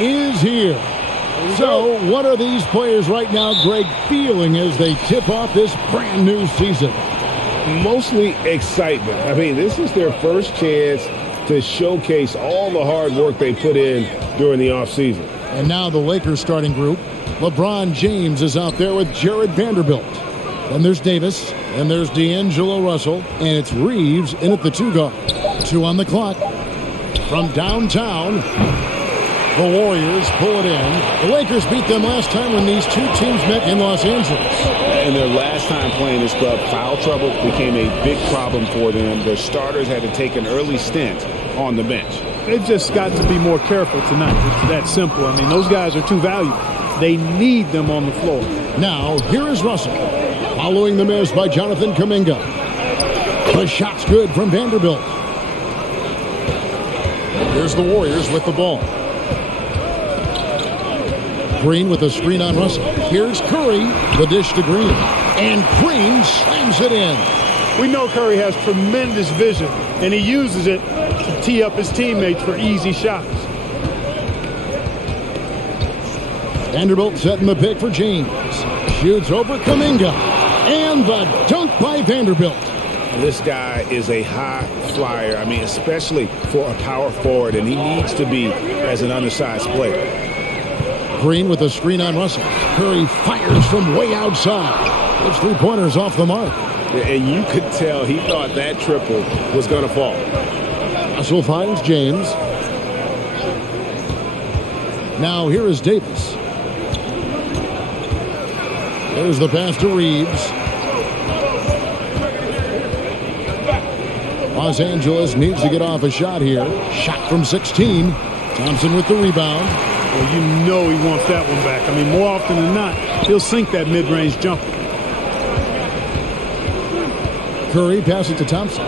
is here. So what are these players right now, Greg, feeling as they tip off this brand new season? Mostly excitement. I mean, this is their first chance to showcase all the hard work they put in during the offseason. And now the Lakers starting group. LeBron James is out there with Jared Vanderbilt. Then there's Davis, and there's D'Angelo Russell, and it's Reeves in at the 2 guard. 2 on the clock. From downtown, the Warriors pull it in. The Lakers beat them last time when these two teams met in Los Angeles. And their last time playing this club, foul trouble became a big problem for them. Their starters had to take an early stint on the bench. They've just got to be more careful tonight. It's that simple. I mean, those guys are too valuable. They need them on the floor. Now, here is Russell. Following the miss by Jonathan Kuminga. The shot's good from Vanderbilt. Here's the Warriors with the ball. Green with a screen on Russell. Here's Curry. The dish to Green. And Green slams it in. We know Curry has tremendous vision, and he uses it to tee up his teammates for easy shots. Vanderbilt setting the pick for James. Shoots over Kuminga. And the dunk by Vanderbilt. This guy is a high flyer. I mean, especially for a power forward, and he needs to be as an undersized player. Green with a screen on Russell. Curry fires from way outside. Those 3-pointers off the mark. And you could tell he thought that triple was going to fall. Russell finds James. Now here is Davis. There's the pass to Reeves. Los Angeles needs to get off a shot here. Shot from 16. Thompson with the rebound. Well, you know he wants that one back. I mean, more often than not, he'll sink that mid-range jumper. Curry passes it to Thompson.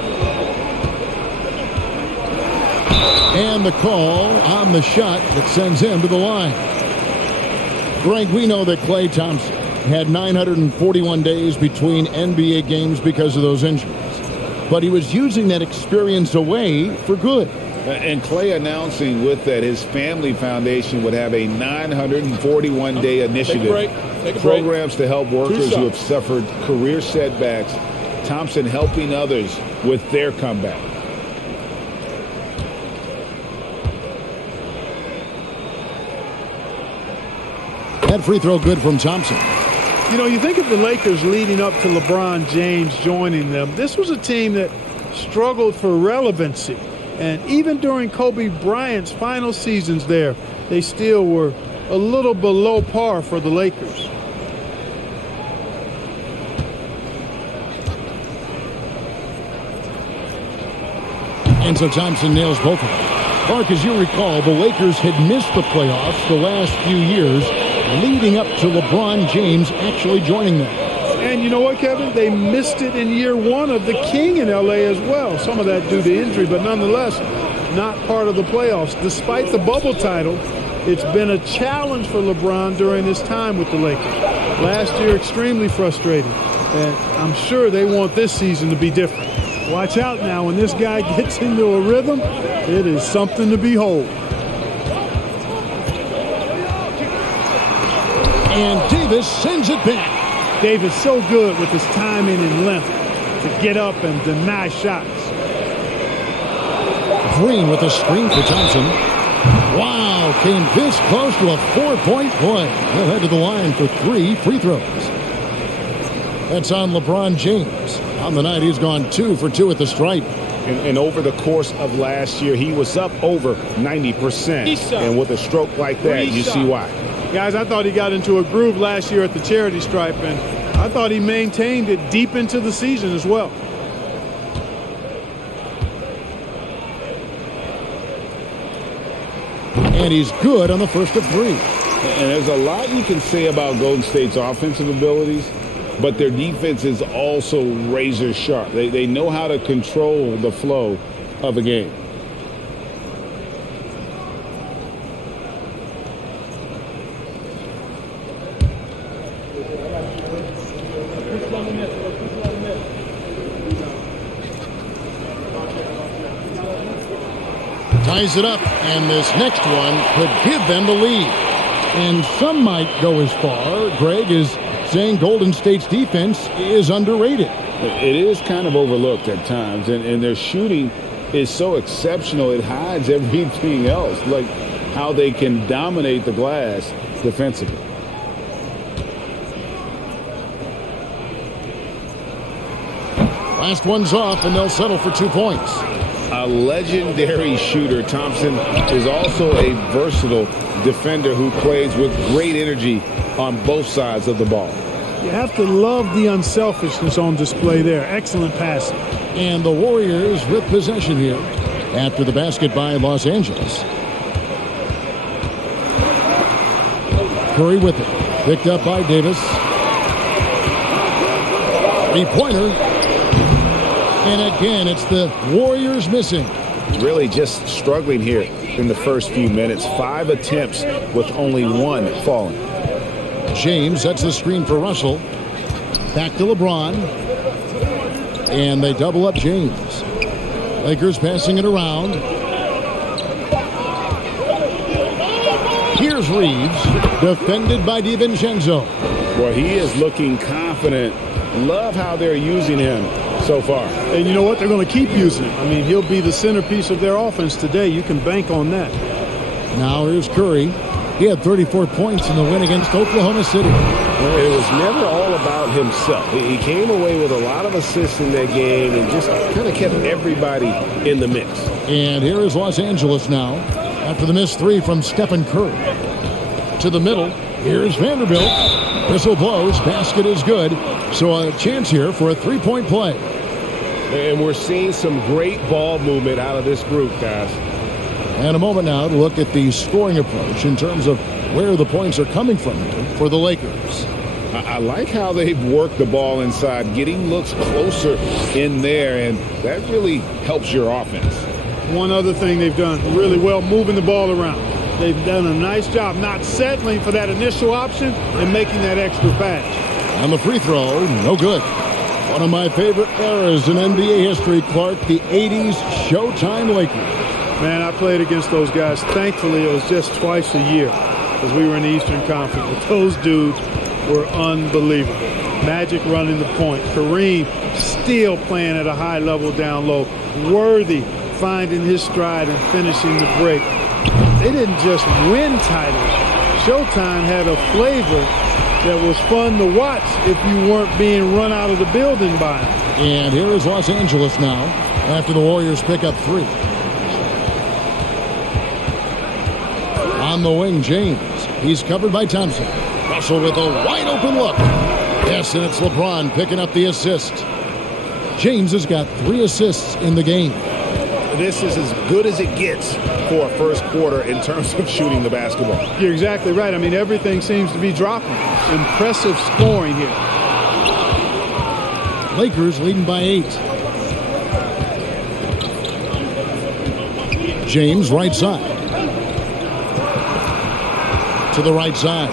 And the call on the shot that sends him to the line. Greg, we know that Klay Thompson had 941 days between NBA games because of those injuries. But he was using that experience away for good. And Klay announcing with that his family foundation would have a 941-day initiative. Programs to help workers who have suffered career setbacks. Thompson helping others with their comeback. That free throw good from Thompson. You know, you think of the Lakers leading up to LeBron James joining them. This was a team that struggled for relevancy. And even during Kobe Bryant's final seasons there, they still were a little below par for the Lakers. And so Thompson nails both of them. Clark, as you recall, the Lakers had missed the playoffs the last few years, leading up to LeBron James actually joining them. And you know what, Kevin? They missed it in year one of the King in L.A. as well. Some of that due to injury, but nonetheless, not part of the playoffs. Despite the bubble title, it's been a challenge for LeBron during his time with the Lakers. Last year, extremely frustrating. And I'm sure they want this season to be different. Watch out now. When this guy gets into a rhythm, it is something to behold. And Davis sends it back. Davis so good with his timing and length to get up and deny shots. Green with a screen for Thompson. Wow, came this close to a 4-point play. He'll head to the line for 3 free throws. That's on LeBron James. On the night, he's gone 2 for 2 at the stripe. And over the course of last year, he was up over 90%. And with a stroke like that, you see why. Guys, I thought he got into a groove last year at the charity stripe, and I thought he maintained it deep into the season as well. And he's good on the first of 3. And there's a lot you can say about Golden State's offensive abilities, but their defense is also razor sharp. They know how to control the flow of a game. Ties it up, and this next one could give them the lead. And some might go as far, Greg, is saying Golden State's defense is underrated. It is kind of overlooked at times, and their shooting is so exceptional it hides everything else, like how they can dominate the glass defensively. Last one's off, and they'll settle for 2 points. A legendary shooter, Thompson is also a versatile defender who plays with great energy on both sides of the ball. You have to love the unselfishness on display there. Excellent passing. And the Warriors with possession here after the basket by Los Angeles. Curry with it. Picked up by Davis. Three-pointer. And again, it's the Warriors missing. Really just struggling here in the first few minutes. 5 attempts with only 1 falling. James sets the screen for Russell. Back to LeBron. And they double up James. Lakers passing it around. Here's Reeves, defended by DiVincenzo. Well, he is looking confident. Love how they're using him so far. And you know what? They're going to keep using him. I mean, he'll be the centerpiece of their offense today. You can bank on that. Now here's Curry. He had 34 points in the win against Oklahoma City. Well, it was never all about himself. He came away with a lot of assists in that game and just kind of kept everybody in the mix. And here is Los Angeles now after the missed 3 from Stephen Curry. To the middle. Here's Vanderbilt. Whistle blows. Basket is good. So a chance here for a 3-point play. And we're seeing some great ball movement out of this group, guys. And a moment now to look at the scoring approach in terms of where the points are coming from for the Lakers. I like how they've worked the ball inside, getting looks closer in there, and that really helps your offense. One other thing they've done really well, moving the ball around. They've done a nice job not settling for that initial option and making that extra pass. And the free throw, no good. One of my favorite eras in NBA history, Clark, the 80s Showtime Lakers. Man, I played against those guys. Thankfully, it was just twice a year because we were in the Eastern Conference. But those dudes were unbelievable. Magic running the point. Kareem still playing at a high level down low. Worthy finding his stride and finishing the break. They didn't just win titles. Showtime had a flavor that was fun to watch if you weren't being run out of the building by them. And here is Los Angeles now after the Warriors pick up 3. On the wing, James. He's covered by Thompson. Russell with a wide-open look. Yes, and it's LeBron picking up the assist. James has got 3 assists in the game. This is as good as it gets for a first quarter in terms of shooting the basketball. You're exactly right. I mean, everything seems to be dropping. Impressive scoring here. Lakers leading by 8. James, right side. To the right side.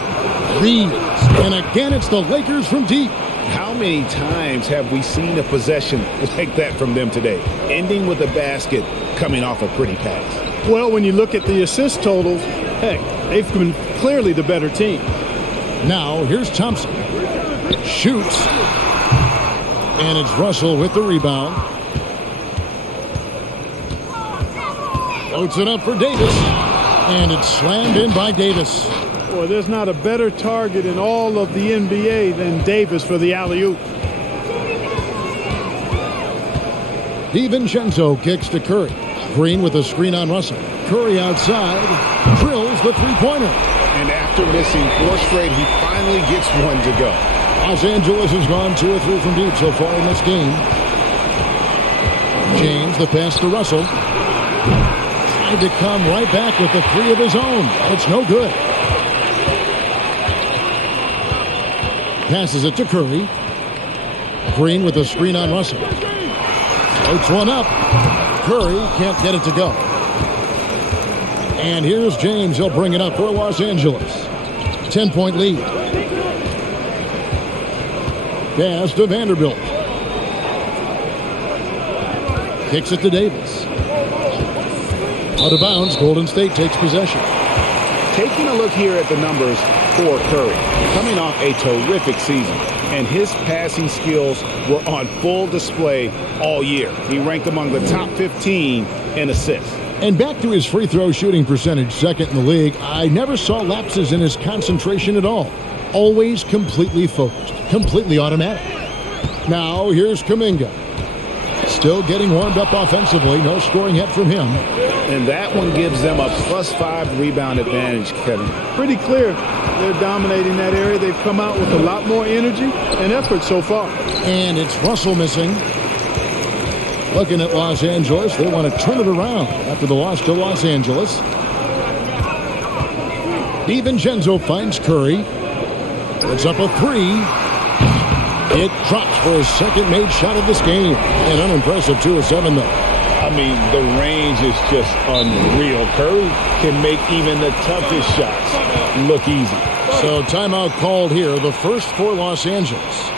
Reeves. And again, it's the Lakers from deep. How many times have we seen a possession like that from them today? Ending with a basket, coming off a pretty pass. Well, when you look at the assist totals, heck, they've been clearly the better team. Now, here's Thompson. Shoots. And it's Russell with the rebound. Floats it up for Davis. And it's slammed in by Davis. Boy, there's not a better target in all of the NBA than Davis for the alley-oop. DiVincenzo kicks to Curry. Green with a screen on Russell. Curry outside. Drills the three-pointer. And after missing 4 straight, he finally gets one to go. Los Angeles has gone 2 or 3 from deep so far in this game. James, the pass to Russell. Tried to come right back with the 3 of his own. It's no good. Passes it to Curry. Green with a screen on Russell. Floats one up. Curry can't get it to go. And here's James. He'll bring it up for Los Angeles. 10-point lead. Pass to Vanderbilt. Kicks it to Davis. Out of bounds, Golden State takes possession. Taking a look here at the numbers for Curry, coming off a terrific season, and his passing skills were on full display all year. He ranked among the top 15 in assists. And back to his free throw shooting percentage, second in the league. I never saw lapses in his concentration at all. Always completely focused, completely automatic. Now here's Kuminga. Still getting warmed up offensively. No scoring yet from him. And that one gives them a +5 rebound advantage, Kevin. Pretty clear. They're dominating that area. They've come out with a lot more energy and effort so far. And it's Russell missing. Looking at Los Angeles, they want to turn it around after the loss to Los Angeles. DiVincenzo finds Curry. It's up a three. It drops for his second made shot of this game. An unimpressive 2 of 7, though. I mean, the range is just unreal. Curry can make even the toughest shots look easy. So timeout called here, the first for Los Angeles.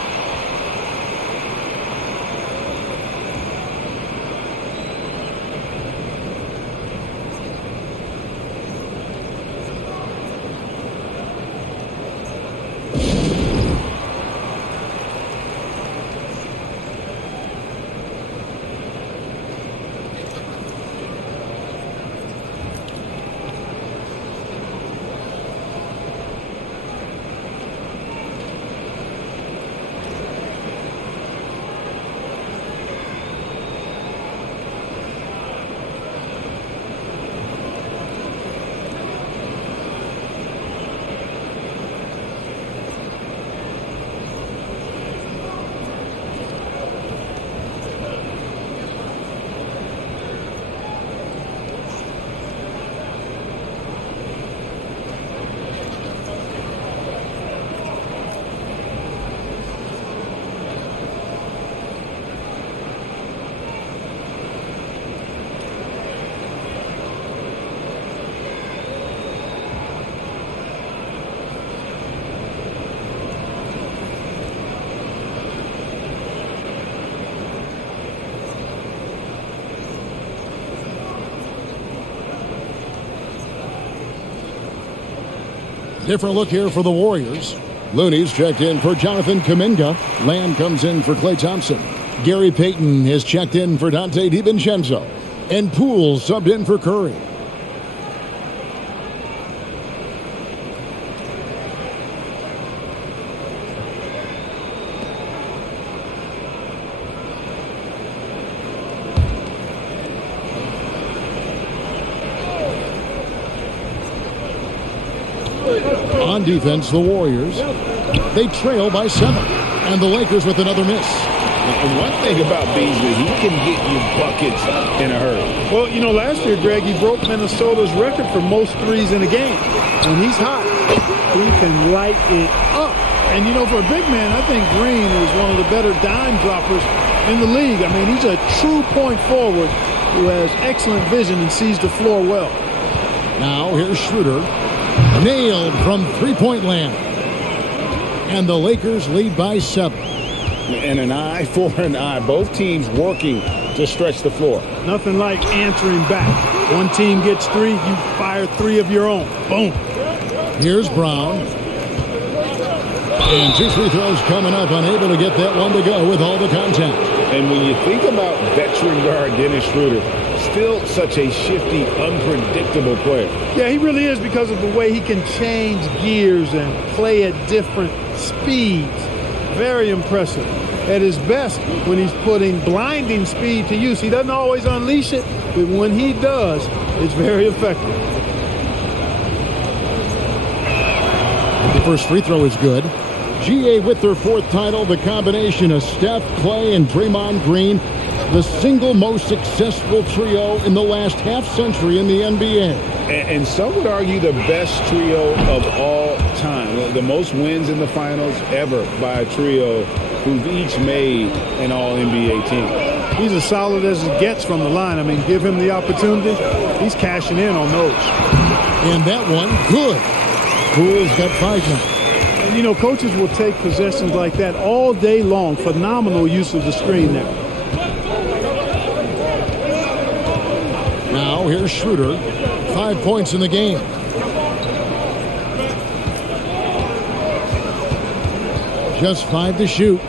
Different look here for the Warriors. Looney's checked in for Jonathan Kuminga. Lamb comes in for Klay Thompson. Gary Payton has checked in for Dante DiVincenzo. And Poole subbed in for Curry. On defense, the Warriors, they trail by 7. And the Lakers with another miss. And one thing about Beasley, he can get you buckets in a hurry. Well, you know, last year, Greg, he broke Minnesota's record for most threes in a game. When he's hot, he can light it up. And, you know, for a big man, I think Green is one of the better dime droppers in the league. I mean, he's a true point forward who has excellent vision and sees the floor well. Now, here's Schroeder. Nailed from three-point land. And the Lakers lead by 7. And an eye for an eye. Both teams working to stretch the floor. Nothing like answering back. One team gets 3, you fire 3 of your own. Boom. Here's Brown. And 2 free throws coming up. Unable to get that one to go with all the contact. And when you think about veteran guard Dennis Schroeder, still such a shifty, unpredictable player. Yeah, he really is because of the way he can change gears and play at different speeds. Very impressive. At his best, when he's putting blinding speed to use, he doesn't always unleash it, but when he does, it's very effective. The first free throw is good. GA with their 4th title, the combination of Steph, Klay, and Draymond Green, the single most successful trio in the last half-century in the NBA. And some would argue the best trio of all time. The most wins in the finals ever by a trio who've each made an all-NBA team. He's as solid as it gets from the line. I mean, give him the opportunity. He's cashing in on those. And that one, good. Poole's got 5 now. And, you know, coaches will take possessions like that all day long. Phenomenal use of the screen there. Now here's Schroeder. 5 points in the game. Just 5 to shoot.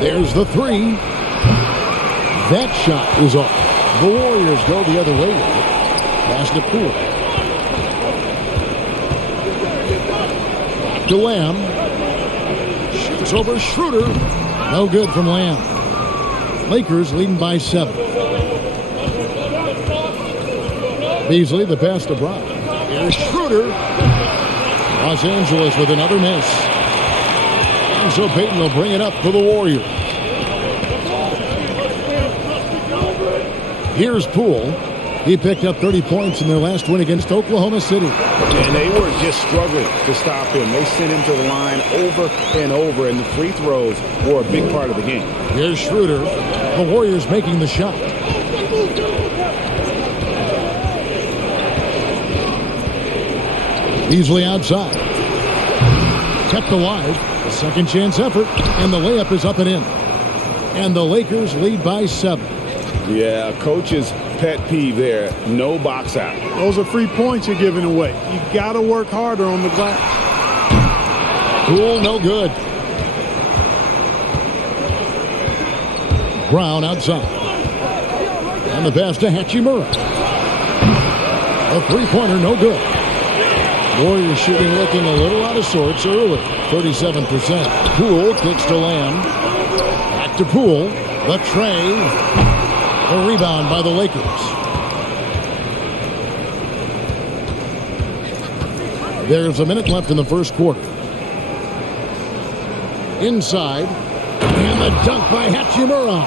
There's the 3. That shot is off. The Warriors go the other way with it. Pass to Poole. Back to Lamb. Shoots over Schroeder. No good from Lamb. Lakers leading by 7. Beasley, the pass to Brown. Here's Schroeder. Los Angeles with another miss. And so Payton will bring it up for the Warriors. Here's Poole. He picked up 30 points in their last win against Oklahoma City. And they were just struggling to stop him. They sent him to the line over and over, and the free throws were a big part of the game. Here's Schroeder. The Warriors making the shot. Beasley outside. Kept alive. Second chance effort. And the layup is up and in. And the Lakers lead by 7. Yeah, coach's pet peeve there. No box out. Those are free points you're giving away. You got to work harder on the glass. Cool, no good. Brown outside. And the pass to Hachimura. A three-pointer, no good. Warriors shooting looking a little out of sorts early. 37%. Poole kicks to Lamb. Back to Poole. The tray. A rebound by the Lakers. There's a minute left in the first quarter. Inside. And the dunk by Hachimura.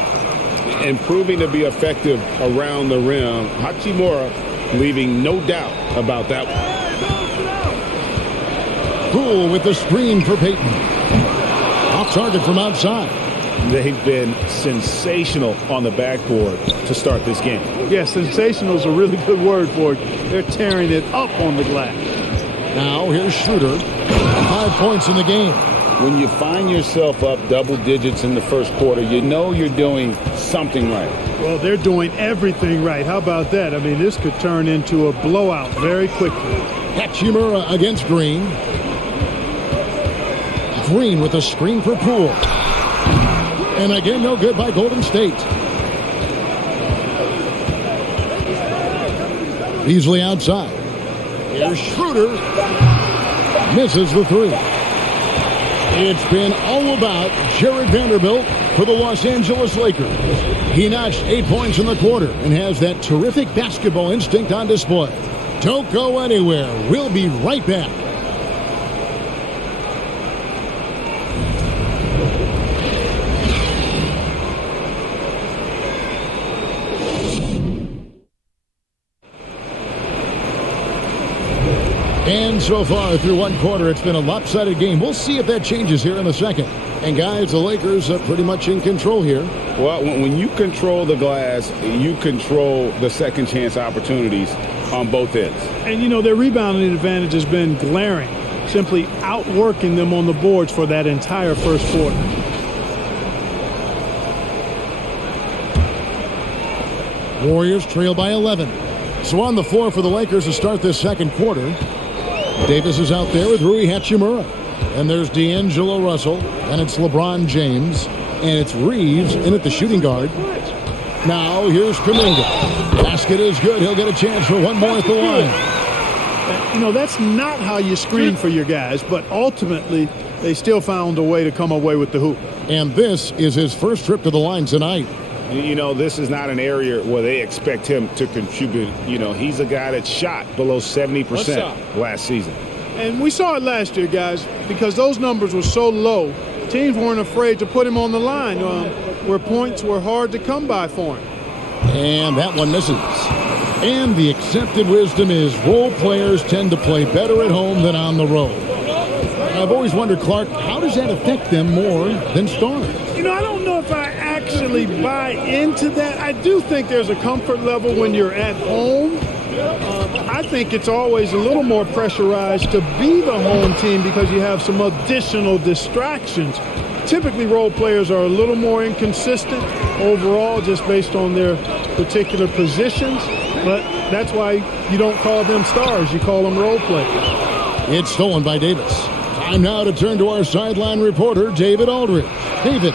And proving to be effective around the rim. Hachimura leaving no doubt about that one. Poole with the screen for Payton. Off target from outside. They've been sensational on the backboard to start this game. Yeah, sensational is a really good word for it. They're tearing it up on the glass. Now here's Schroeder. 5 points in the game. When you find yourself up double digits in the first quarter, you know you're doing something right. Well, they're doing everything right. How about that? I mean, this could turn into a blowout very quickly. Hachimura against Green. Green with a screen for Poole. And again, no good by Golden State. Beasley outside. Here's Schroeder. Misses the 3. It's been all about Jared Vanderbilt for the Los Angeles Lakers. He notched 8 points in the quarter and has that terrific basketball instinct on display. Don't go anywhere. We'll be right back. And so far through one quarter, it's been a lopsided game. We'll see if that changes here in the second. And guys, the Lakers are pretty much in control here. Well, when you control the glass, you control the second chance opportunities on both ends. And, you know, their rebounding advantage has been glaring, simply outworking them on the boards for that entire first quarter. Warriors trail by 11. So on the floor for the Lakers to start this second quarter. Davis is out there with Rui Hachimura. And there's D'Angelo Russell. And it's LeBron James. And it's Reeves in at the shooting guard. Now here's Kuminga. Basket is good. He'll get a chance for one more at the line. You know, that's not how you screen for your guys, but ultimately they still found a way to come away with the hoop. And this is his first trip to the line tonight. You know, this is not an area where they expect him to contribute. You know, he's a guy that shot below 70% last season. And we saw it last year, guys, because those numbers were so low. Teams weren't afraid to put him on the line where points were hard to come by for him. And that one misses. And the accepted wisdom is role players tend to play better at home than on the road. I've always wondered, Clark, how does that affect them more than stars? You know, I don't know if I actually buy into that. I do think there's a comfort level when you're at home. I think it's always a little more pressurized to be the home team because you have some additional distractions. typically role players are a little more inconsistent overall just based on their particular positions, but that's why you don't call them stars, you call them role players. It's stolen by Davis. Time now to turn to our sideline reporter, David Aldridge. David.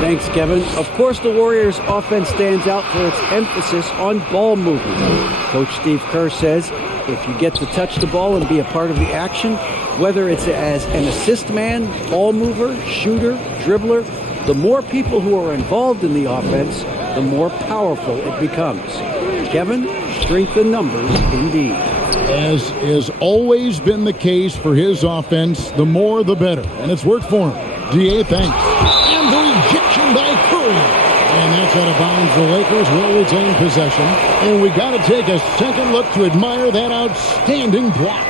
Thanks, Kevin. Of course, the Warriors' offense stands out for its emphasis on ball movement. Coach Steve Kerr says if you get to touch the ball and be a part of the action, whether it's as an assist man, ball mover, shooter, dribbler, the more people who are involved in the offense, the more powerful it becomes. Kevin, strength in numbers indeed. As has always been the case for his offense, the more the better. And it's worked for him. DA, thanks. And the rejection by Curry. And that's out of bounds. The Lakers will retain possession. And we got to take a second look to admire that outstanding block.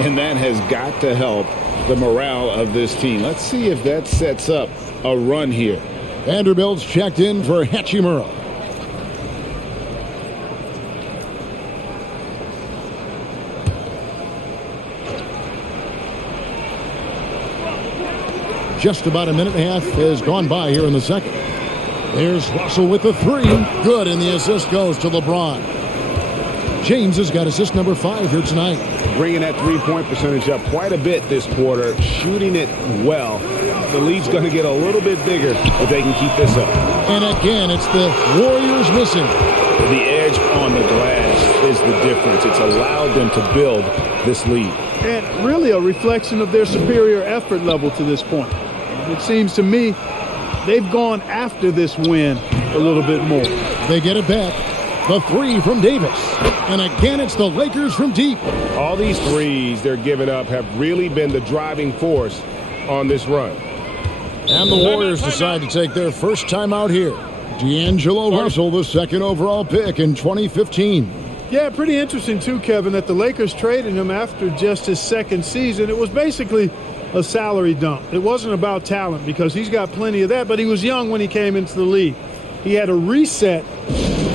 And that has got to help the morale of this team. Let's see if that sets up a run here. Vanderbilt's checked in for Hachimura. Just about a minute and a half has gone by here in the second. There's Russell with the three. Good, and the assist goes to LeBron. James has got assist number 5 here tonight. Bringing that three-point percentage up quite a bit this quarter, shooting it well. The lead's going to get a little bit bigger if they can keep this up. And again, it's the Warriors missing. The edge on the glass is the difference. It's allowed them to build this lead. And really a reflection of their superior effort level to this point. It seems to me they've gone after this win a little bit more. They get it back. The three from Davis. And again, it's the Lakers from deep. All these threes they're giving up have really been the driving force on this run. And the Warriors decide to take their first time out here. D'Angelo Russell, the second overall pick in 2015. Yeah, pretty interesting too, Kevin, that the Lakers traded him after just his second season. It was basically a salary dump. It wasn't about talent because he's got plenty of that, but he was young when he came into the league. He had a reset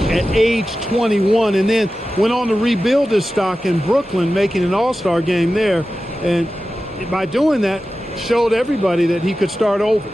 at age 21 and then went on to rebuild his stock in Brooklyn, making an all-star game there. And by doing that, showed everybody that he could start over.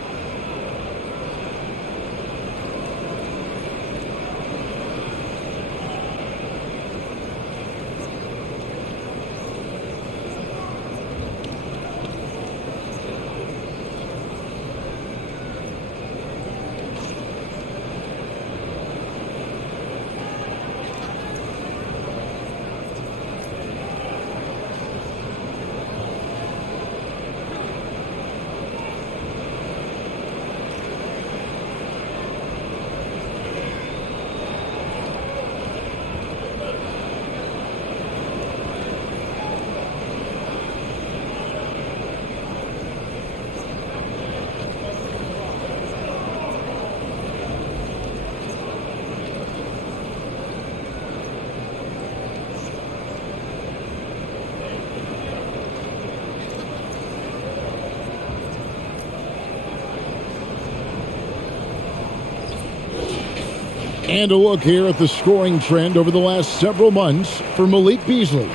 And a look here at the scoring trend over the last several months for Malik Beasley.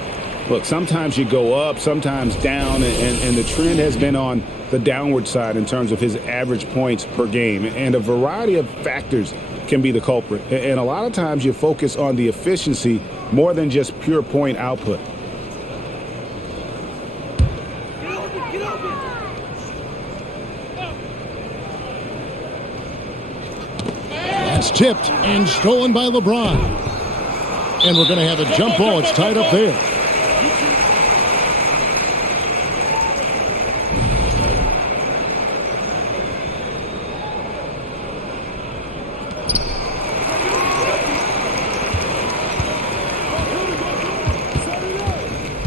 Look, sometimes you go up, sometimes down, and the trend has been on the downward side in terms of his average points per game. And a variety of factors can be the culprit. And a lot of times you focus on the efficiency more than just pure point output. It's tipped and stolen by LeBron. And we're going to have a jump ball. It's tied up there.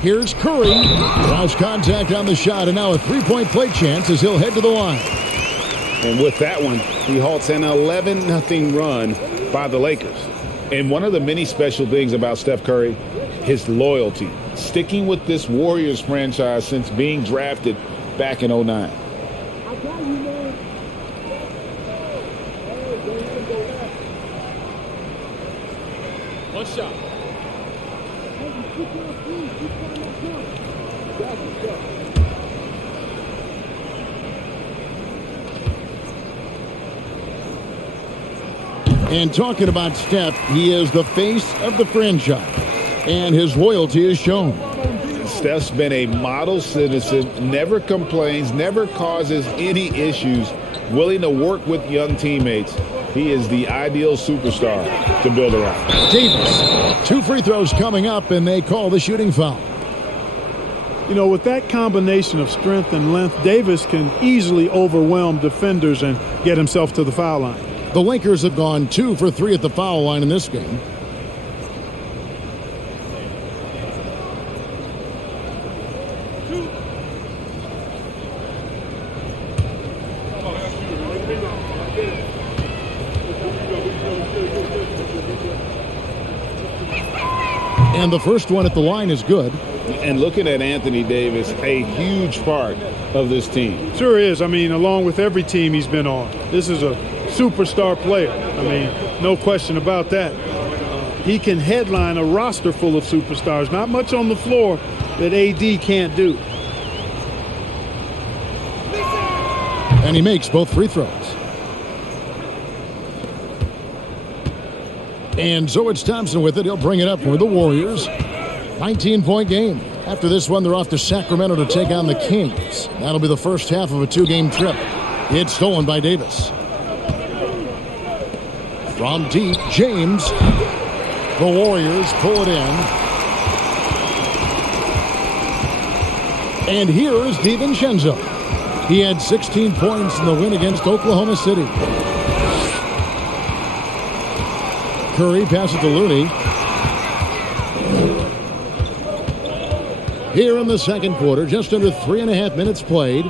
Here's Curry. Lost contact on the shot, and now a three-point play chance as he'll head to the line. And with that one, he halts an 11-0 run by the Lakers. And one of the many special things about Steph Curry, his loyalty. Sticking with this Warriors franchise since being drafted back in 2009. One shot. And talking about Steph, he is the face of the franchise, and his loyalty is shown. Steph's been a model citizen, never complains, never causes any issues, willing to work with young teammates. He is the ideal superstar to build around. Davis, 2 free throws coming up, and they call the shooting foul. You know, with that combination of strength and length, Davis can easily overwhelm defenders and get himself to the foul line. The Lakers have gone 2 for 3 at the foul line in this game. And the first one at the line is good. And looking at Anthony Davis, a huge part of this team. Sure is. I mean, along with every team he's been on, this is a superstar player. I mean, no question about that. He can headline a roster full of superstars. Not much on the floor that AD can't do. And he makes both free throws. And so it's Thompson with it. He'll bring it up for the Warriors. 19-point game. After this one, they're off to Sacramento to take on the Kings. That'll be the first half of a 2-game trip. It's stolen by Davis. From deep, James. The Warriors pull it in. And here is DiVincenzo. He had 16 points in the win against Oklahoma City. Curry passes to Looney. Here in the second quarter, just under 3.5 minutes played.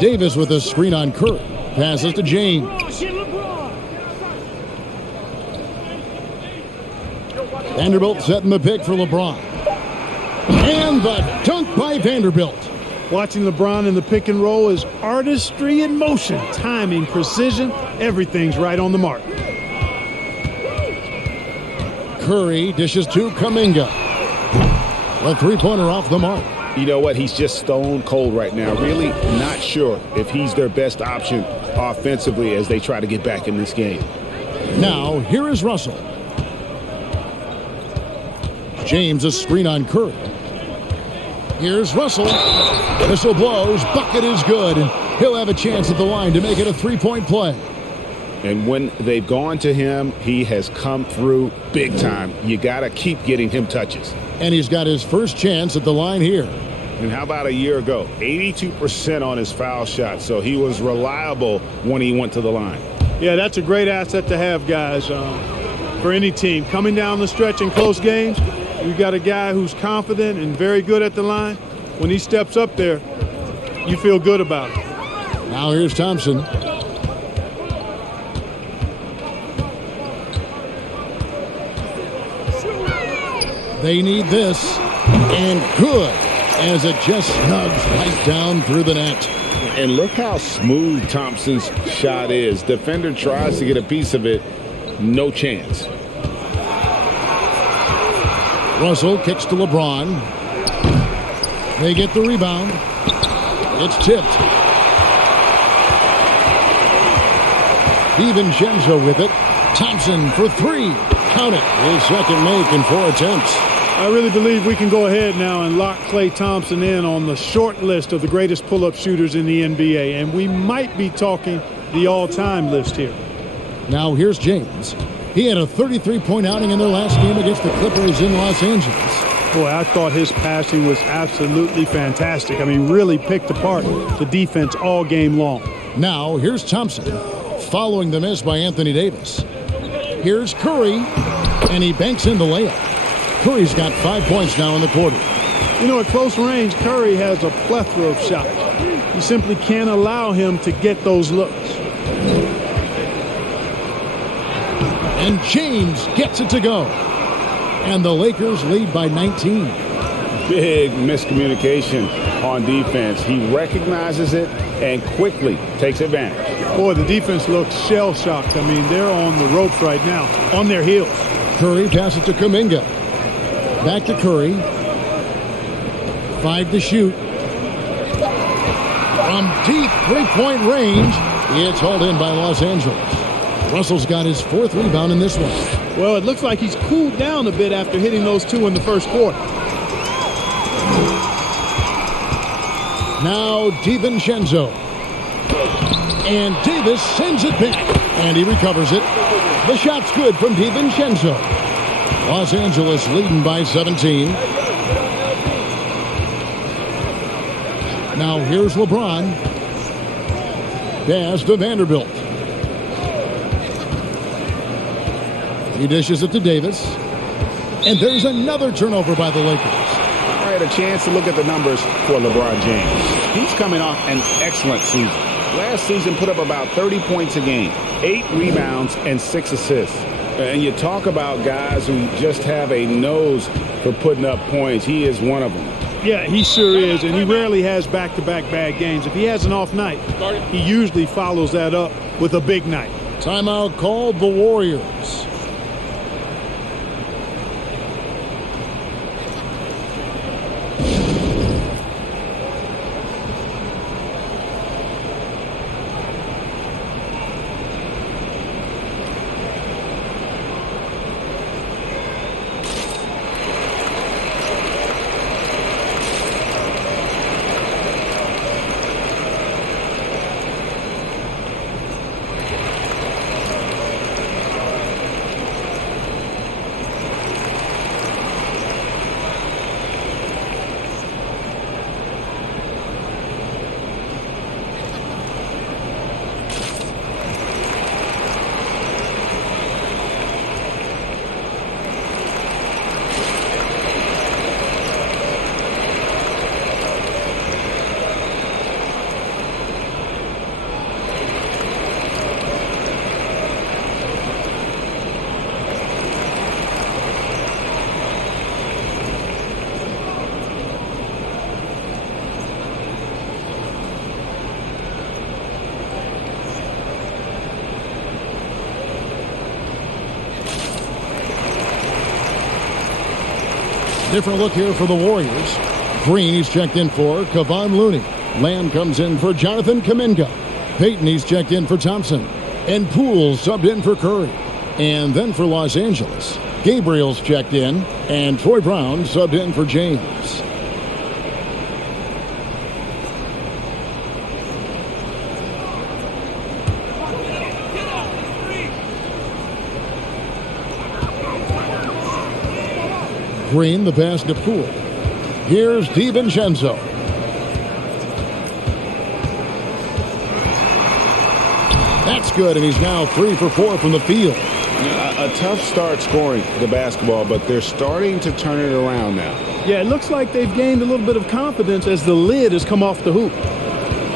Davis with a screen on Curry. Passes to James. Vanderbilt setting the pick for LeBron. And the dunk by Vanderbilt. Watching LeBron in the pick and roll is artistry in motion. Timing, precision, everything's right on the mark. Curry dishes to Kuminga. A three-pointer off the mark. You know what? He's just stone cold right now. Really not sure if he's their best option offensively as they try to get back in this game. Now, here is Russell. James, a screen on Curry. Here's Russell. Whistle blows. Bucket is good. And he'll have a chance at the line to make it a three-point play. And when they've gone to him, he has come through big time. You got to keep getting him touches. And he's got his first chance at the line here. And how about a year ago? 82% on his foul shot. So he was reliable when he went to the line. Yeah, that's a great asset to have, guys, for any team. Coming down the stretch in close games, you've got a guy who's confident and very good at the line. When he steps up there, you feel good about it. Now here's Thompson. They need this, and good, as it just snugs right down through the net. And look how smooth Thompson's shot is. Defender tries to get a piece of it. No chance. Russell kicks to LeBron. They get the rebound. It's tipped. DiVincenzo with it. Thompson for three. Count it. His second make in 4 attempts. I really believe we can go ahead now and lock Klay Thompson in on the short list of the greatest pull-up shooters in the NBA. And we might be talking the all-time list here. Now here's James. He had a 33-point outing in their last game against the Clippers in Los Angeles. Boy, I thought his passing was absolutely fantastic. I mean, really picked apart the defense all game long. Now here's Thompson, following the miss by Anthony Davis. Here's Curry, and he banks in the layup. Curry's got 5 points now in the quarter. You know, at close range, Curry has a plethora of shots. You simply can't allow him to get those looks. And James gets it to go. And the Lakers lead by 19. Big miscommunication on defense. He recognizes it and quickly takes advantage. Boy, the defense looks shell-shocked. I mean, they're on the ropes right now, on their heels. Curry passes to Kuminga. Back to Curry. 5 to shoot. From deep three-point range, it's hauled in by Los Angeles. Russell's got his 4th rebound in this one. Well, it looks like he's cooled down a bit after hitting those 2 in the first quarter. Now DiVincenzo. And Davis sends it back. And he recovers it. The shot's good from DiVincenzo. Los Angeles leading by 17. Now here's LeBron. Pass to Vanderbilt. He dishes it to Davis. And there's another turnover by the Lakers. I had a chance to look at the numbers for LeBron James. He's coming off an excellent season. Last season put up about 30 points a game, 8 rebounds, and 6 assists. And you talk about guys who just have a nose for putting up points. He is one of them. Yeah, he sure is, and he rarely has back-to-back bad games. If he has an off night, he usually follows that up with a big night. Timeout called the Warriors. Different look here for the Warriors. Green, he's checked in for Kevon Looney. Lamb comes in for Jonathan Kuminga. Payton, he's checked in for Thompson. And Poole subbed in for Curry. And then for Los Angeles, Gabriel's checked in. And Troy Brown subbed in for James. Green, the pass to Poole. Here's DiVincenzo. That's good, and he's now 3 for 4 from the field. A tough start scoring the basketball, but they're starting to turn it around now. Yeah, it looks like they've gained a little bit of confidence as the lid has come off the hoop.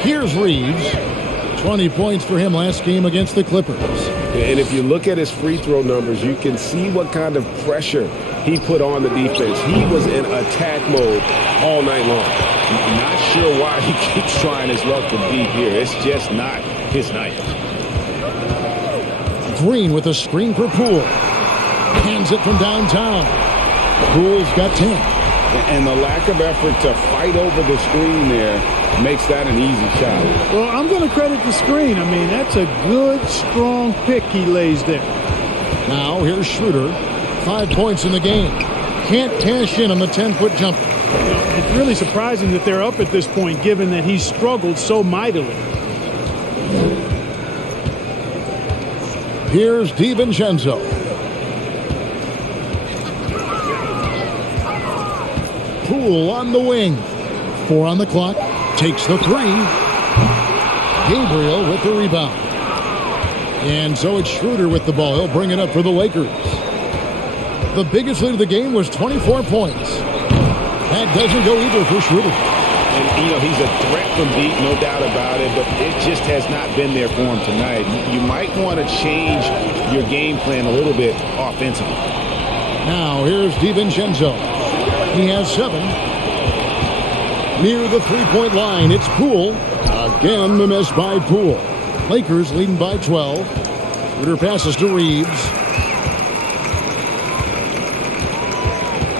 Here's Reeves. 20 points for him last game against the Clippers. And if you look at his free throw numbers, you can see what kind of pressure he put on the defense. He was in attack mode all night long. Not sure why he keeps trying his luck from deep here. It's just not his night. Green with a screen for Poole. Hands it from downtown. Poole's got 10. And the lack of effort to fight over the screen there makes that an easy shot. Well, I'm going to credit the screen. I mean, that's a good, strong pick he lays there. Now here's Schroeder. 5 points in the game. Can't cash in on the 10-foot jumper. You know, it's really surprising that they're up at this point, given that he's struggled so mightily. Here's DiVincenzo. Poole on the wing. 4 on the clock. Takes the 3. Gabriel with the rebound. And so it's Schroeder with the ball. He'll bring it up for the Lakers. The biggest lead of the game was 24 points. That doesn't go either for Schroeder. And, you know, he's a threat from deep, no doubt about it, but it just has not been there for him tonight. You might want to change your game plan a little bit offensively. Now, here's DiVincenzo. He has 7. Near the three-point line, it's Poole. Again, the miss by Poole. Lakers leading by 12. Schroeder passes to Reeves.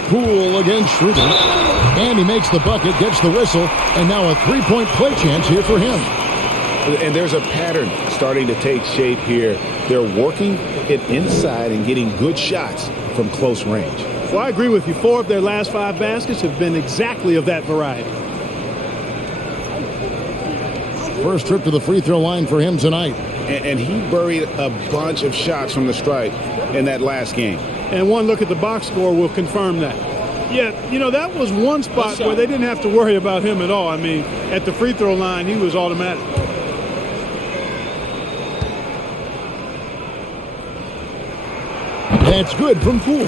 Poole against Schroeder. And he makes the bucket, gets the whistle, and now a three-point play chance here for him. And there's a pattern starting to take shape here. They're working it inside and getting good shots from close range. Well, I agree with you. 4 of their last 5 baskets have been exactly of that variety. First trip to the free throw line for him tonight. And he buried a bunch of shots from the stripe in that last game. And one look at the box score will confirm that. Yeah, that was one spot where they didn't have to worry about him at all. I mean, at the free throw line, he was automatic. That's good from Poole.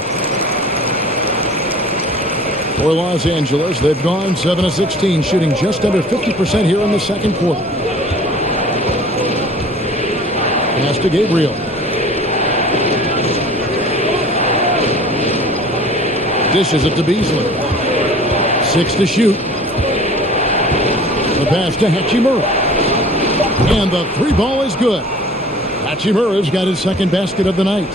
For Los Angeles, they've gone 7 of 16, shooting just under 50% here in the second quarter. Pass to Gabriel. Dishes it to Beasley. 6 to shoot. The pass to Hachimura. And the 3 ball is good. Hachimura's got his second basket of the night.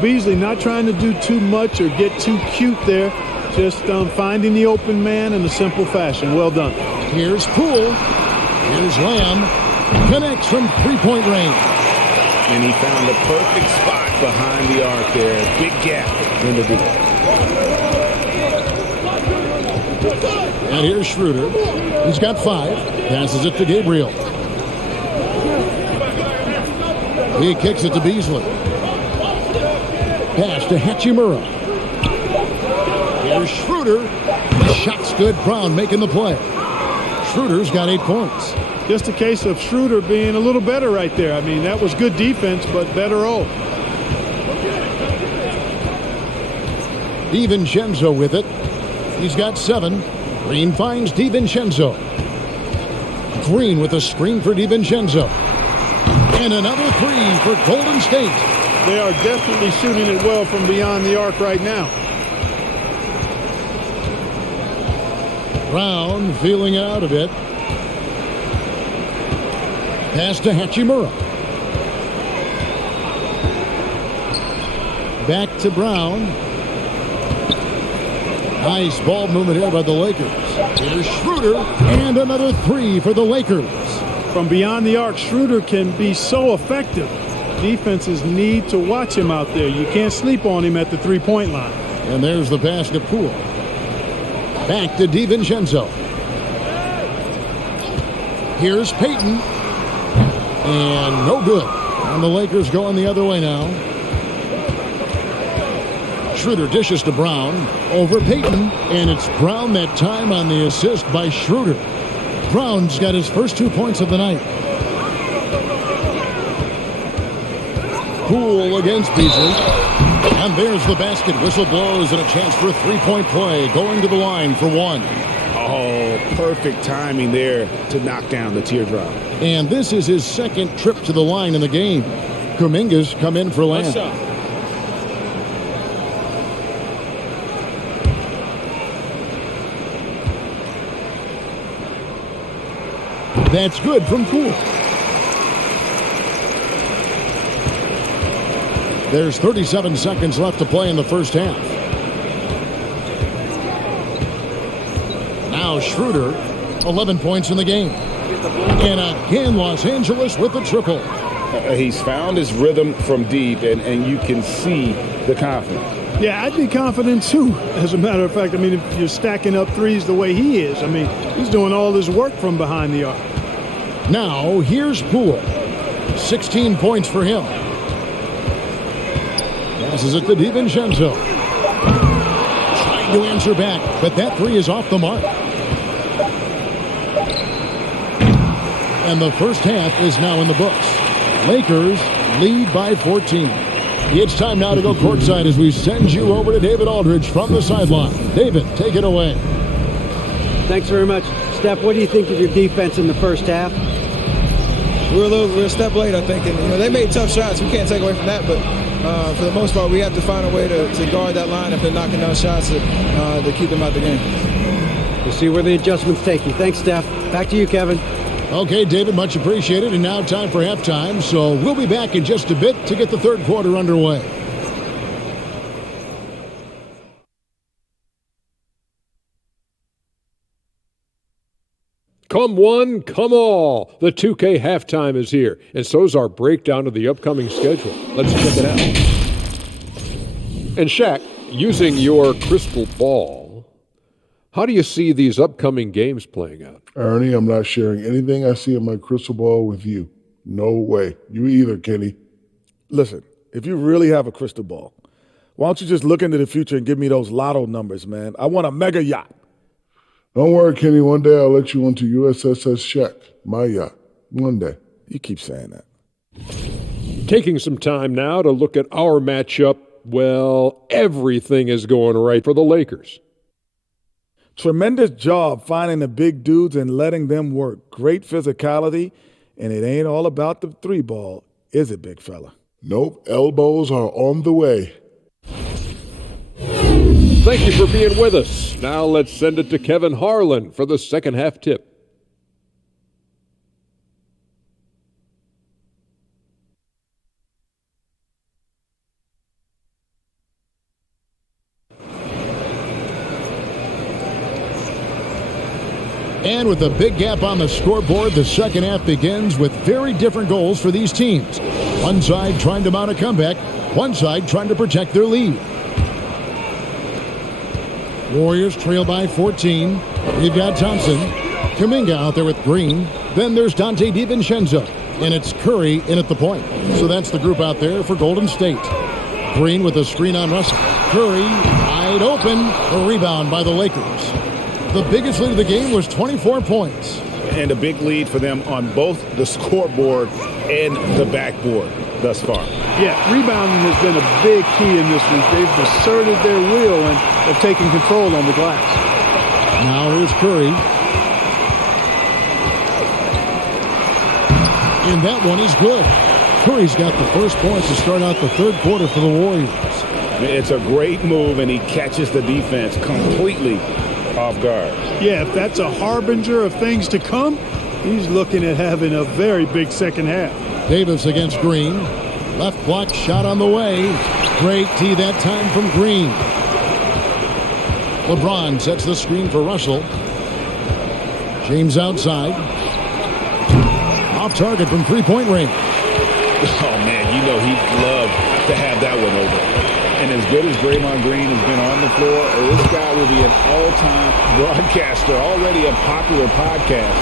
Beasley not trying to do too much or get too cute there. Just finding the open man in a simple fashion. Well done. Here's Poole. Here's Lamb. Connects from three-point range. And he found the perfect spot behind the arc there. Big gap in the deep. And here's Schroeder. He's got 5. Passes it to Gabriel. He kicks it to Beasley. Pass to Hachimura. Here's Schroeder. The shot's good. Brown making the play. Schroeder's got 8 points. Just a case of Schroeder being a little better right there. I mean, that was good defense, but better O. DiVincenzo with it. He's got 7. Green finds DiVincenzo. Green with a screen for DiVincenzo. And another 3 for Golden State. They are definitely shooting it well from beyond the arc right now. Brown feeling out a bit. Pass to Hachimura. Back to Brown. Nice ball movement here by the Lakers. Here's Schroeder, and another 3 for the Lakers. From beyond the arc, Schroeder can be so effective. Defenses need to watch him out there. You can't sleep on him at the three-point line. And there's the pass to Poole. Back to DiVincenzo. Here's Payton. And no good. And the Lakers going the other way now. Schroeder dishes to Brown. Over Payton. And it's Brown that time on the assist by Schroeder. Brown's got his first 2 points of the night. Poole against Beasley. And there's the basket. Whistle blows and a chance for a three-point play. Going to the line for 1. Oh, perfect timing there to knock down the teardrop. And this is his second trip to the line in the game. Kuminga's come in for Lamb. That's good from Poole. There's 37 seconds left to play in the first half. Now Schroeder, 11 points in the game. And again, Los Angeles with the triple. He's found his rhythm from deep, and you can see the confidence. Yeah, I'd be confident too, as a matter of fact. I mean, if you're stacking up threes the way he is, I mean, he's doing all his work from behind the arc. Now, here's Poole. 16 points for him. Passes it to DiVincenzo. Trying to answer back, but that 3 is off the mark. And the first half is now in the books. Lakers lead by 14. It's time now to go courtside as we send you over to David Aldridge from the sideline. David, take it away. Thanks very much. Steph, what do you think of your defense in the first half? We're a step late, I think. And, they made tough shots. We can't take away from that. But for the most part, we have to find a way to guard that line if they're knocking down shots to keep them out the game. We'll see where the adjustments take you. Thanks, Steph. Back to you, Kevin. Okay, David, much appreciated. And now time for halftime. So we'll be back in just a bit to get the third quarter underway. Come one, come all. The 2K halftime is here, and so's our breakdown of the upcoming schedule. Let's check it out. And Shaq, using your crystal ball, how do you see these upcoming games playing out? Ernie, I'm not sharing anything I see in my crystal ball with you. No way. You either, Kenny. Listen, if you really have a crystal ball, why don't you just look into the future and give me those lotto numbers, man? I want a mega yacht. Don't worry, Kenny. One day I'll let you onto USSS Shaq, my yacht. One day. You keep saying that. Taking some time now to look at our matchup. Well, everything is going right for the Lakers. Tremendous job finding the big dudes and letting them work. Great physicality, and it ain't all about the three ball, is it, big fella? Nope. Elbows are on the way. Thank you for being with us. Now let's send it to Kevin Harlan for the second half tip. And with a big gap on the scoreboard, the second half begins with very different goals for these teams. One side trying to mount a comeback, one side trying to protect their lead. Warriors trail by 14. We've got Thompson. Kuminga out there with Green. Then there's Dante DiVincenzo. And it's Curry in at the point. So that's the group out there for Golden State. Green with a screen on Russell. Curry wide open. A rebound by the Lakers. The biggest lead of the game was 24 points. And a big lead for them on both the scoreboard and the backboard thus far. Yeah, rebounding has been a big key in this week. They've asserted their will and have taken control on the glass. Now here's Curry. And that one is good. Curry's got the first points to start out the third quarter for the Warriors. It's a great move, and he catches the defense completely off guard. Yeah, if that's a harbinger of things to come, he's looking at having a very big second half. Davis against Green. Left block shot on the way. Great tee that time from Green. LeBron sets the screen for Russell. James outside. Off target from three-point range. Oh, man, you know he'd love to have that one over. And as good as Draymond Green has been on the floor, this guy will be an all-time broadcaster, already a popular podcast.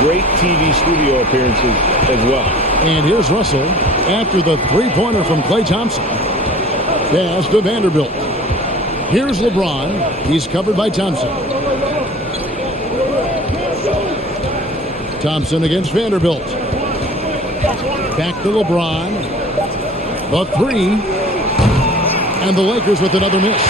Great TV studio appearances as well. And here's Russell after the three-pointer from Klay Thompson. Pass to Vanderbilt. Here's LeBron. He's covered by Thompson. Thompson against Vanderbilt. Back to LeBron. The three. And the Lakers with another miss.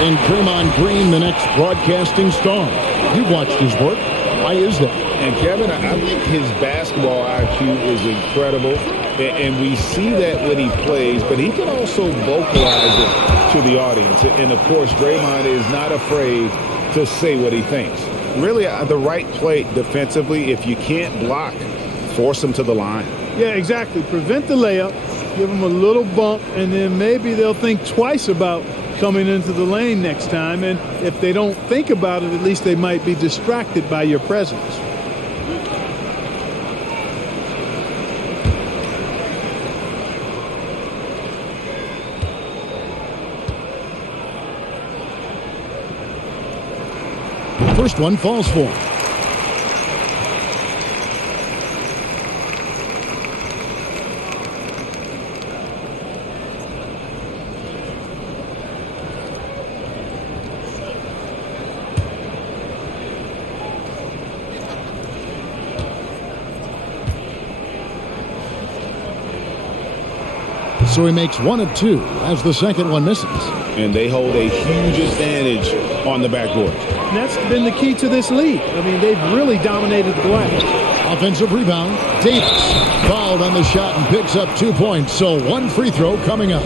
And Draymond Green, the next broadcasting star. You've watched his work. Why is that? And Kevin, I think his basketball IQ is incredible. And we see that when he plays, but he can also vocalize it to the audience. And of course, Draymond is not afraid to say what he thinks. Really, the right play defensively, if you can't block, force him to the line. Yeah, exactly. Prevent the layup, give them a little bump, and then maybe they'll think twice about coming into the lane next time. And if they don't think about it, at least they might be distracted by your presence. First one falls for. So he makes one of two as the second one misses. And they hold a huge advantage on the backboard. And that's been the key to this league. I mean, they've really dominated the glass. Offensive rebound. Davis fouled on the shot and picks up 2 points. So one free throw coming up.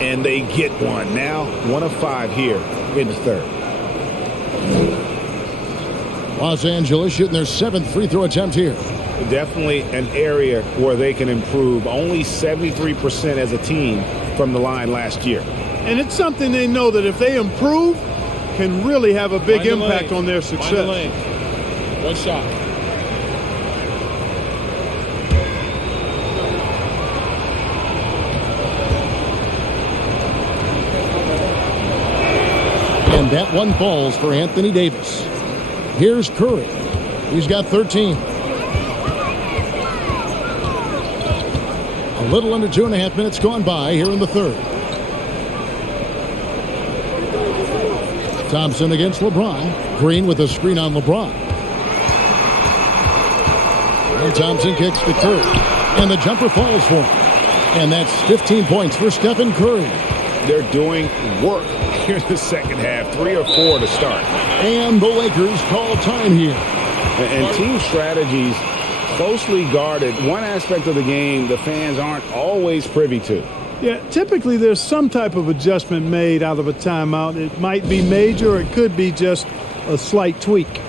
And they get one. Now 1 of 5 here in the third. Los Angeles shooting their 7th free throw attempt here. Definitely an area where they can improve. Only 73% as a team from the line last year. And it's something they know that if they improve, can really have a big impact on their success. One shot. That one falls for Anthony Davis. Here's Curry. He's got 13. A little under 2.5 minutes gone by here in the third. Thompson against LeBron. Green with a screen on LeBron. And Thompson kicks to Curry. And the jumper falls for him. And that's 15 points for Stephen Curry. They're doing work here in the second half. 3 or 4 to start. And the Lakers call time here. And team strategies closely guarded. One aspect of the game the fans aren't always privy to. Yeah, typically there's some type of adjustment made out of a timeout. It might be major, or it could be just a slight tweak.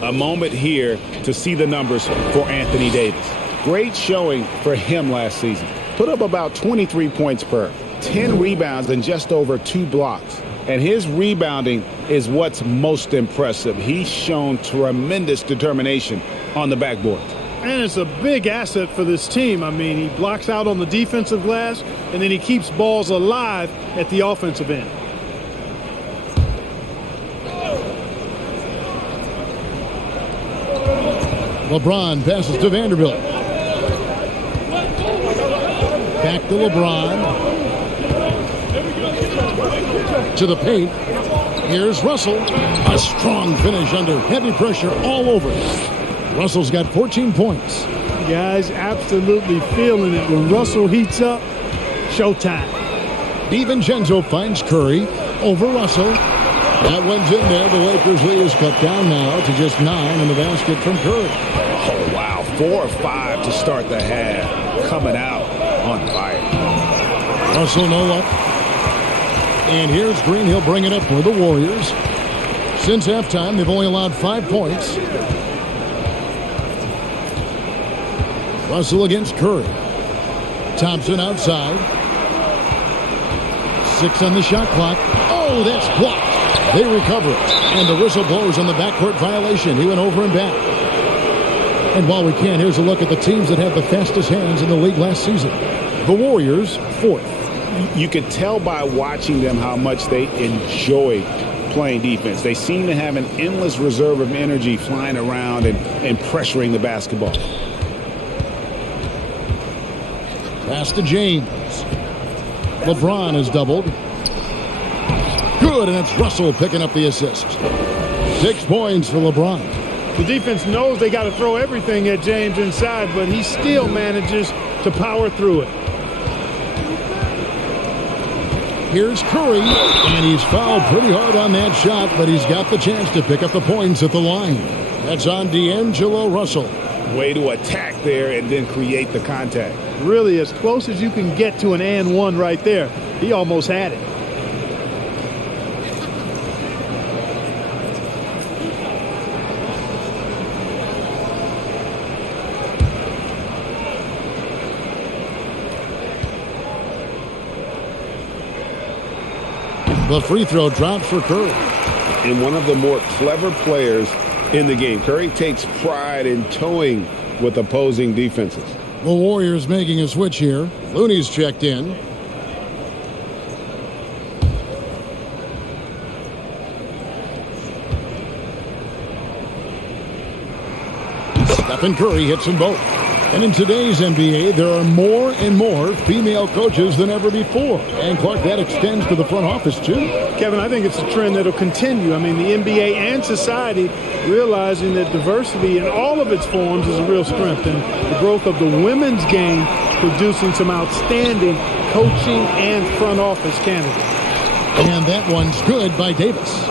A moment here to see the numbers for Anthony Davis. Great showing for him last season. Put up about 23 points per, 10 rebounds, and just over 2 blocks. And his rebounding is what's most impressive. He's shown tremendous determination on the backboard. And it's a big asset for this team. I mean, he blocks out on the defensive glass, and then he keeps balls alive at the offensive end. LeBron passes to Vanderbilt. Back to LeBron. To the paint. Here's Russell. A strong finish under heavy pressure all over. Russell's got 14 points. Guys absolutely feeling it. When Russell heats up, showtime. DiVincenzo finds Curry over Russell. That one's in there. The Lakers lead is cut down now to just 9 in the basket from Curry. Oh, wow. 4 or 5 to start the half. Coming out on fire. Russell no up. And here's Green. He'll bring it up for the Warriors. Since halftime, they've only allowed 5 points. Russell against Curry. Thompson outside. 6 on the shot clock. Oh, that's blocked. They recover it. And the whistle blows on the backcourt violation. He went over and back. And while we can, here's a look at the teams that had the fastest hands in the league last season. The Warriors, 4th. You could tell by watching them how much they enjoy playing defense. They seem to have an endless reserve of energy flying around and pressuring the basketball. Pass to James. LeBron is doubled. Good, and it's Russell picking up the assist. 6 points for LeBron. The defense knows they got to throw everything at James inside, but he still manages to power through it. Here's Curry, and he's fouled pretty hard on that shot, but he's got the chance to pick up the points at the line. That's on D'Angelo Russell. Way to attack there and then create the contact. Really as close as you can get to an and one right there. He almost had it. The free throw drops for Curry. And one of the more clever players in the game. Curry takes pride in toying with opposing defenses. The Warriors making a switch here. Looney's checked in. Stephen Curry hits them both. And in today's NBA, there are more and more female coaches than ever before. And, Clark, that extends to the front office, too. Kevin, I think it's a trend that will continue. I mean, the NBA and society realizing that diversity in all of its forms is a real strength. And the growth of the women's game producing some outstanding coaching and front office candidates. And that one's good by Davis.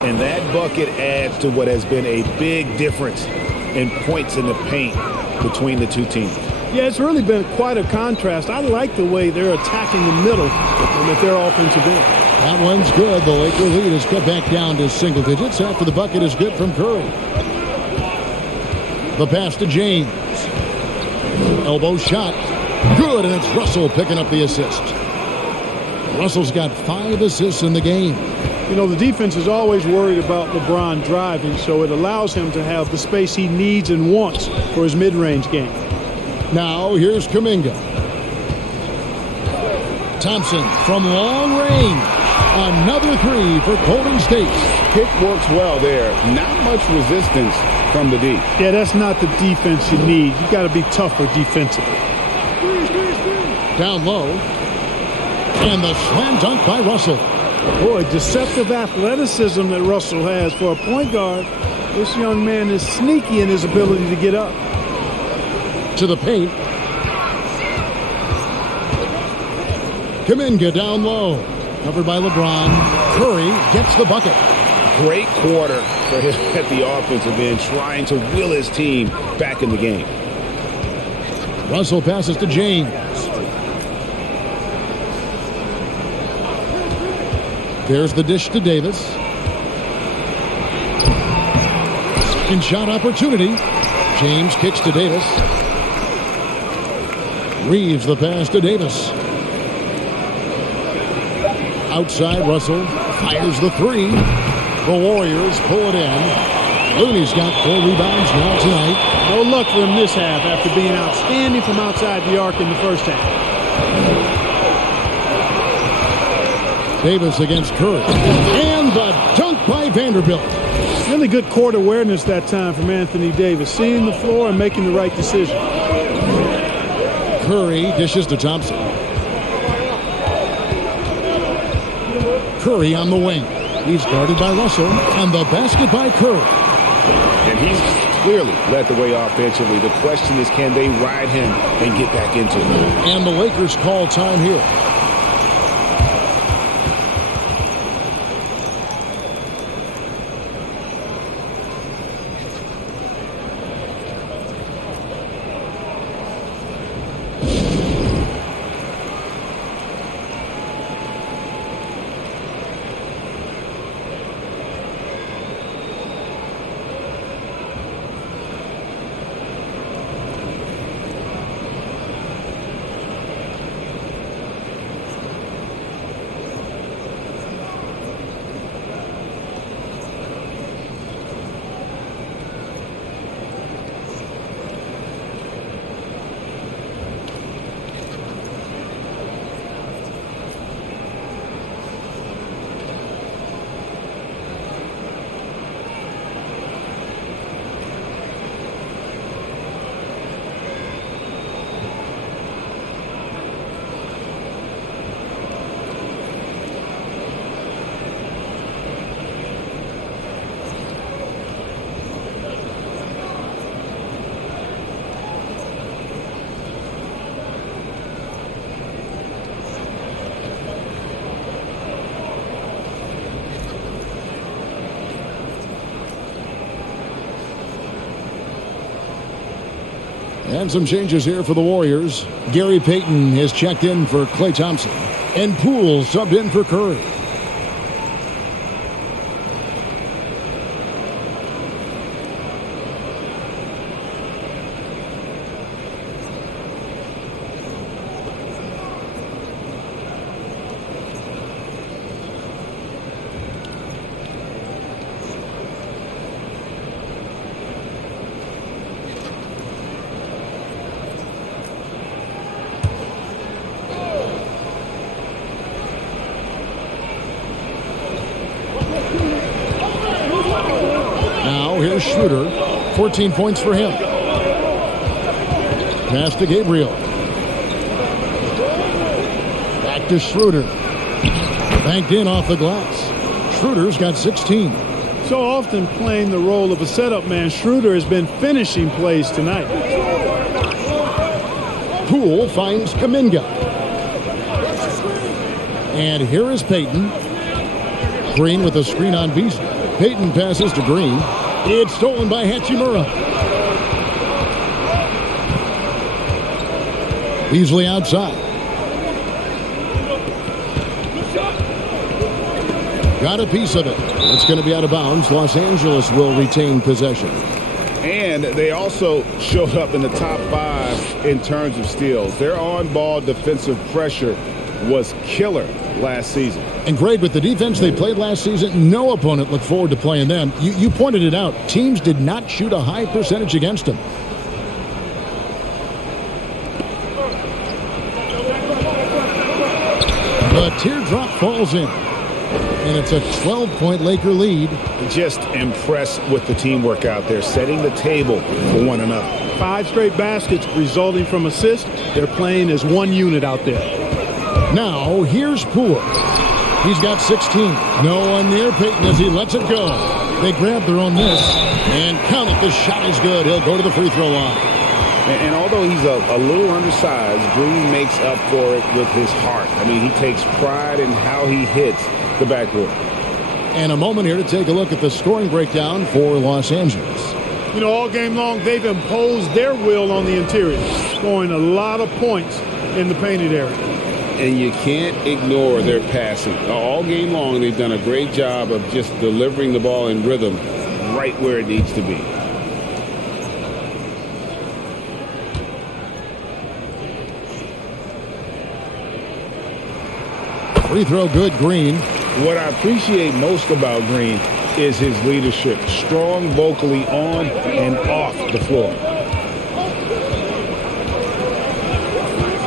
And that bucket adds to what has been a big difference in points in the paint between the two teams. Yeah, it's really been quite a contrast. I like the way they're attacking the middle with their offensive end. That one's good. The Laker lead is cut back down to single digits after the bucket is good from Curry. The pass to James. Elbow shot. Good, and it's Russell picking up the assist. Russell's got 5 assists in the game. You know, the defense is always worried about LeBron driving, so it allows him to have the space he needs and wants for his mid-range game. Now, here's Kuminga. Thompson from long range. Another 3 for Golden State. Pick works well there. Not much resistance from the D. Yeah, that's not the defense you need. You got to be tougher defensively. Down low. And the slam dunk by Russell. Boy, deceptive athleticism that Russell has for a point guard. This young man is sneaky in his ability to get up. To the paint. Kuminga down low. Covered by LeBron. Curry gets the bucket. Great quarter for him at the offensive end, trying to will his team back in the game. Russell passes to James. There's the dish to Davis. Second shot opportunity. James kicks to Davis. Reeves the pass to Davis. Outside, Russell fires the 3. The Warriors pull it in. Looney's got 4 rebounds now tonight. No luck for him this half after being outstanding from outside the arc in the first half. Davis against Curry. And the dunk by Vanderbilt. Really good court awareness that time from Anthony Davis. Seeing the floor and making the right decision. Curry dishes to Thompson. Curry on the wing. He's guarded by Russell. And the basket by Curry. And he's clearly led the way offensively. The question is, can they ride him and get back into it? And the Lakers call time here. And some changes here for the Warriors. Gary Payton has checked in for Klay Thompson. And Poole subbed in for Curry. Here's Schroeder. 14 points for him. Pass to Gabriel. Back to Schroeder. Banked in off the glass. Schroeder's got 16. So often playing the role of a setup man, Schroeder has been finishing plays tonight. Poole finds Kuminga. And here is Payton. Green with a screen on Beasley. Payton passes to Green. It's stolen by Hachimura. Beasley outside. Got a piece of it. It's going to be out of bounds. Los Angeles will retain possession. And they also showed up in the top 5 in terms of steals. Their on-ball defensive pressure was killer last season. And Greg, with the defense they played last season, no opponent looked forward to playing them. You pointed it out. Teams did not shoot a high percentage against them. The teardrop falls in. And it's a 12-point Laker lead. Just impressed with the teamwork out there, setting the table for one another. 5 straight baskets resulting from assists. They're playing as one unit out there. Now, here's Poole. He's got 16. No one near Payton as he lets it go. They grab their own miss. And count it, the shot is good. He'll go to the free throw line. And although he's a little undersized, Green makes up for it with his heart. I mean, he takes pride in how he hits the backboard. And a moment here to take a look at the scoring breakdown for Los Angeles. You know, all game long, they've imposed their will on the interior, scoring a lot of points in the painted area. And you can't ignore their passing. All game long, they've done a great job of just delivering the ball in rhythm right where it needs to be. Free throw good, Green. What I appreciate most about Green is his leadership. Strong vocally on and off the floor.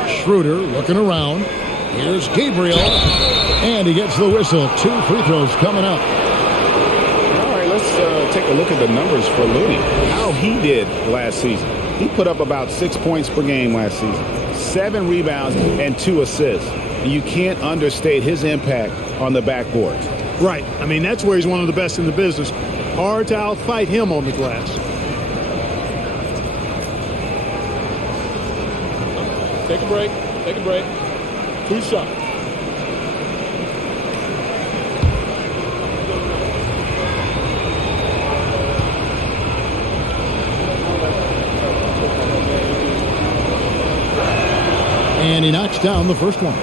Schroeder looking around. Here's Gabriel. And he gets the whistle. 2 free throws coming up. All right, let's take a look at the numbers for Looney. How he did last season. He put up about 6 points per game last season. 7 rebounds and 2 assists. You can't understate his impact on the backboard. Right. I mean, that's where he's one of the best in the business. Hard to outfight him on the glass. Take a break. Take a break. 2 shots. And he knocks down the first one.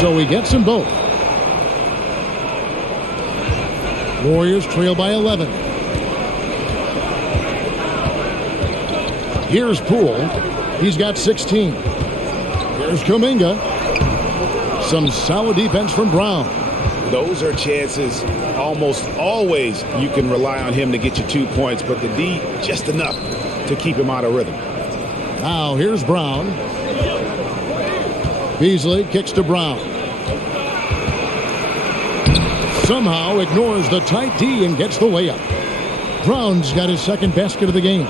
So he gets them both. Warriors trail by 11. Here's Poole. He's got 16. Here's Kuminga. Some solid defense from Brown. Those are chances almost always you can rely on him to get you 2 points, but the D just enough to keep him out of rhythm. Now here's Brown. Beasley kicks to Brown. Somehow ignores the tight D and gets the layup. Brown's got his second basket of the game.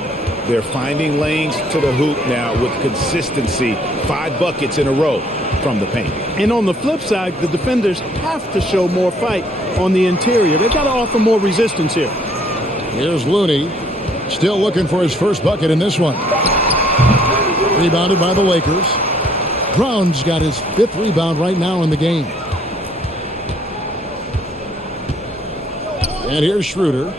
They're finding lanes to the hoop now with consistency. 5 buckets in a row. from the paint. And on the flip side, the defenders have to show more fight on the interior. They've got to offer more resistance here. Here's Looney, still looking for his first bucket in this one. Rebounded by the Lakers. Brown's got his 5th rebound right now in the game. And here's Schroeder.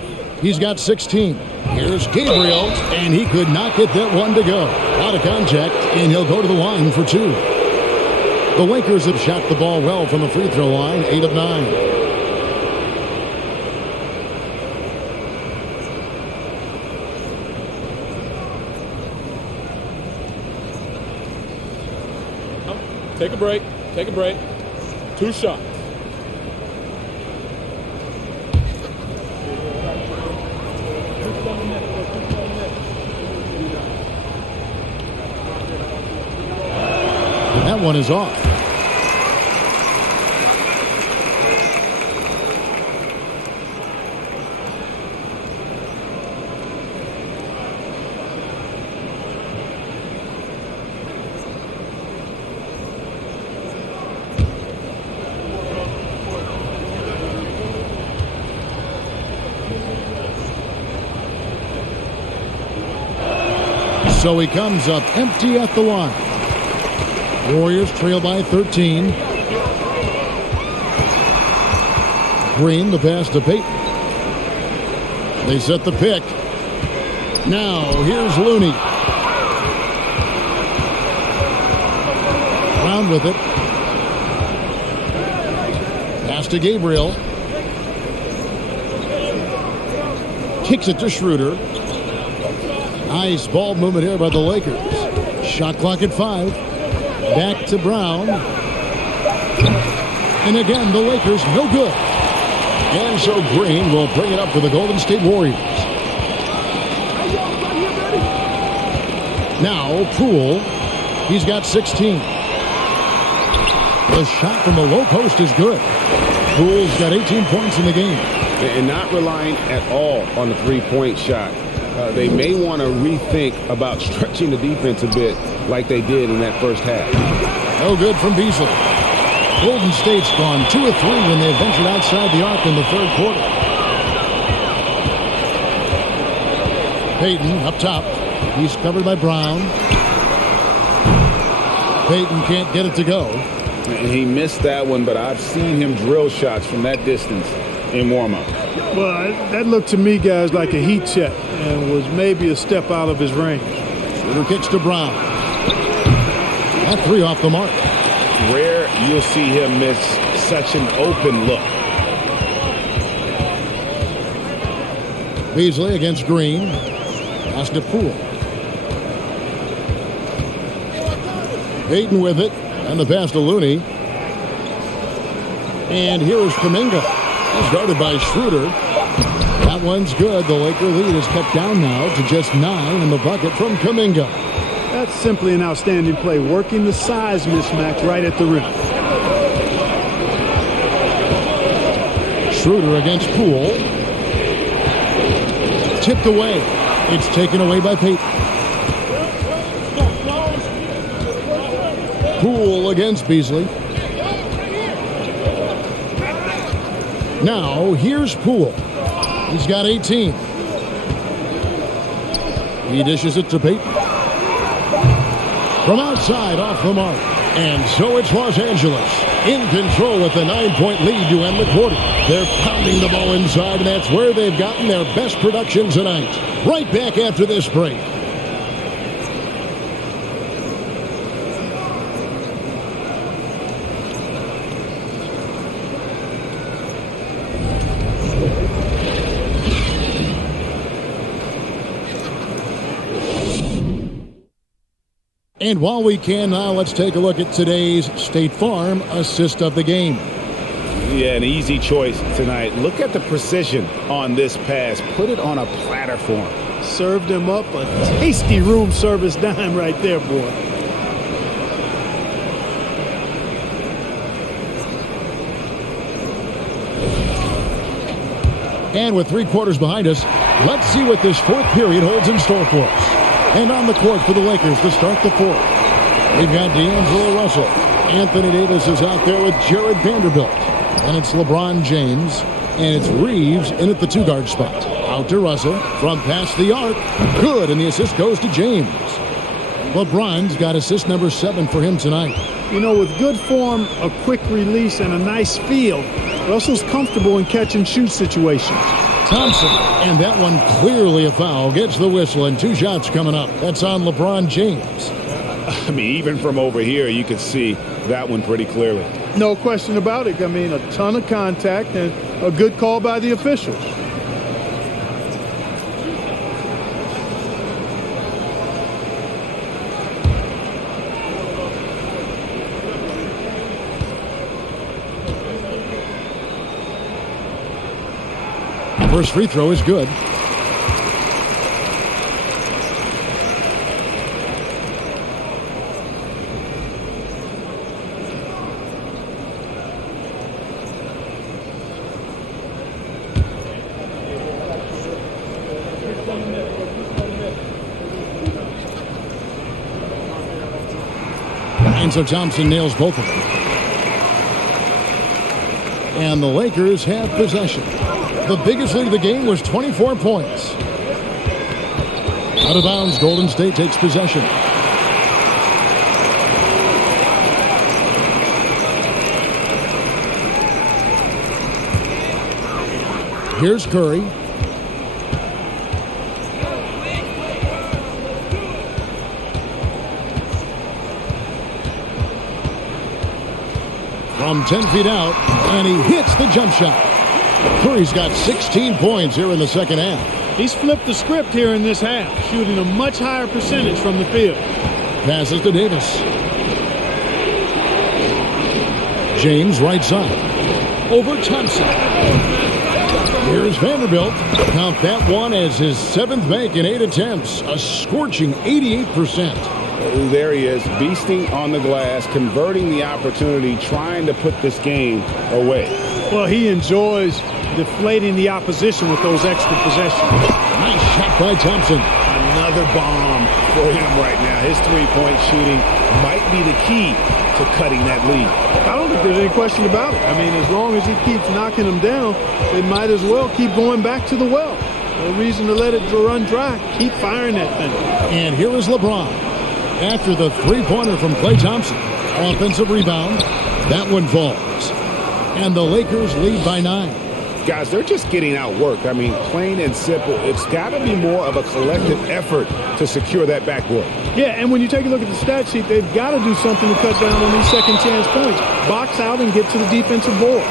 He's got 16. Here's Gabriel, and he could not get that one to go. Out of contact, and he'll go to the line for 2. The Lakers have shot the ball well from the free throw line, 8 of 9. Take a break. Take a break. 2 shots. That one is off. So he comes up empty at the line. Warriors trail by 13. Green, the pass to Payton. They set the pick. Now, here's Looney. Brown with it. Pass to Gabriel. Kicks it to Schroeder. Nice ball movement here by the Lakers. Shot clock at 5. Back to Brown. And again, the Lakers no good. And so Green will bring it up for the Golden State Warriors. Now, Poole. He's got 16. The shot from the low post is good. Poole's got 18 points in the game. And not relying at all on the three-point shot. They may want to rethink about stretching the defense a bit like they did in that first half. No good from Beasley. Golden State's gone 2 of 3 when they ventured outside the arc in the 3rd quarter. Payton up top. He's covered by Brown. Payton can't get it to go. And he missed that one, but I've seen him drill shots from that distance in warm-up. Well, that looked to me, guys, like a heat check and was maybe a step out of his range. Schroeder kicks to Brown. That 3 off the mark. Rare you'll see him miss such an open look. Beasley against Green. Pass to Poole. Payton with it. And the pass to Looney. And here is Kuminga. He's guarded by Schroeder. That one's good. The Laker lead is cut down now to just 9 in the bucket from Kuminga. That's simply an outstanding play, working the size mismatch right at the rim. Schroeder against Poole. Tipped away. It's taken away by Payton. Poole against Beasley. Now, here's Poole. He's got 18. He dishes it to Payton. From outside, off the mark. And so it's Los Angeles in control with a 9-point lead to end the quarter. They're pounding the ball inside, and that's where they've gotten their best production tonight. Right back after this break. And while we can now, let's take a look at today's State Farm assist of the game. Yeah, an easy choice tonight. Look at the precision on this pass. Put it on a platter for him. Served him up a tasty room service dime right there, boy. And with 3 quarters behind us, let's see what this 4th period holds in store for us. And on the court for the Lakers to start the 4th, we've got D'Angelo Russell. Anthony Davis is out there with Jared Vanderbilt. And it's LeBron James. And it's Reeves in at the 2-guard spot. Out to Russell from past the arc. Good, and the assist goes to James. LeBron's got assist number 7 for him tonight. You know, with good form, a quick release, and a nice feel, Russell's comfortable in catch-and-shoot situations. Thompson, and that one clearly a foul, gets the whistle, and 2 shots coming up. That's on LeBron James. I mean, even from over here, you could see that one pretty clearly. No question about it. I mean, a ton of contact and a good call by the officials. First free throw is good. And so Thompson nails both of them. And the Lakers have possession. The biggest lead of the game was 24 points. Out of bounds, Golden State takes possession. Here's Curry. From 10 feet out, and he hits the jump shot. Curry's got 16 points here in the second half. He's flipped the script here in this half, shooting a much higher percentage from the field. Passes to Davis. James right side. Over Thompson. Here's Vanderbilt. Count that one as his 7th make in 8 attempts. A scorching 88%. There he is, beasting on the glass, converting the opportunity, trying to put this game away. Well, he enjoys deflating the opposition with those extra possessions. Nice shot by Thompson. Another bomb for him right now. His three-point shooting might be the key to cutting that lead. I don't think there's any question about it. I mean, as long as he keeps knocking them down, they might as well keep going back to the well. No reason to let it run dry. Keep firing that thing. And here is LeBron. After the three-pointer from Klay Thompson. Offensive rebound. That one falls. And the Lakers lead by 9. Guys, they're just getting outworked. I mean, plain and simple. It's got to be more of a collective effort to secure that backboard. Yeah, and when you take a look at the stat sheet, they've got to do something to cut down on these second chance points. Box out and get to the defensive board.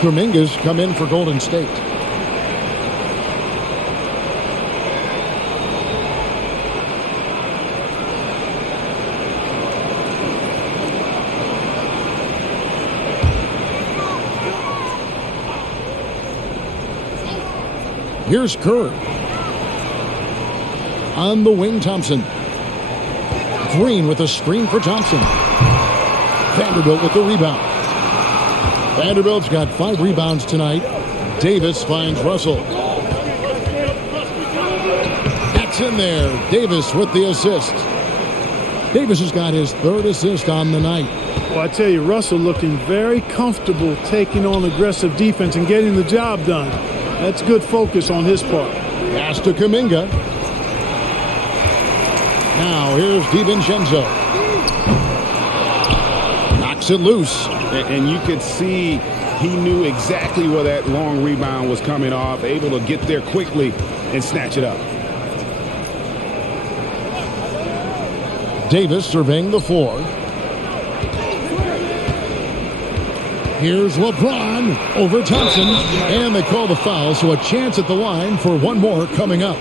Kuminga's come in for Golden State. Here's Curry. On the wing, Thompson. Green with a screen for Thompson. Vanderbilt with the rebound. Vanderbilt's got 5 rebounds tonight. Davis finds Russell. That's in there. Davis with the assist. Davis has got his 3rd assist on the night. Well, I tell you, Russell looking very comfortable taking on aggressive defense and getting the job done. That's good focus on his part. Pass to Kuminga. Now here's DiVincenzo. Knocks it loose. And you could see he knew exactly where that long rebound was coming off, able to get there quickly and snatch it up. Davis surveying the floor. Here's LeBron over Thompson, and they call the foul, so a chance at the line for one more coming up.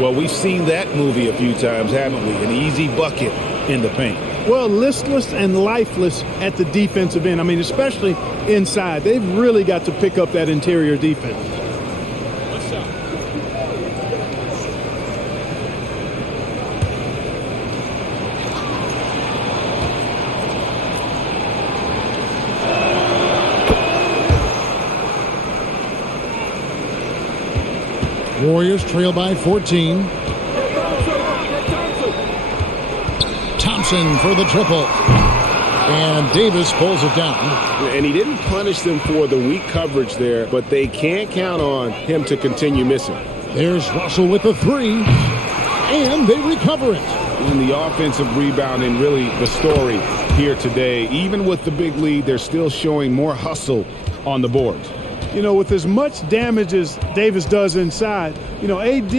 Well, we've seen that movie a few times, haven't we? An easy bucket in the paint. Well, listless and lifeless at the defensive end. I mean, especially inside. They've really got to pick up that interior defense. Warriors trail by 14. Thompson Thompson for the triple. And Davis pulls it down. And he didn't punish them for the weak coverage there, but they can't count on him to continue missing. There's Russell with the three. And they recover it. And the offensive rebounding, really the story here today. Even with the big lead, they're still showing more hustle on the board. You know, with as much damage as Davis does inside, you know, AD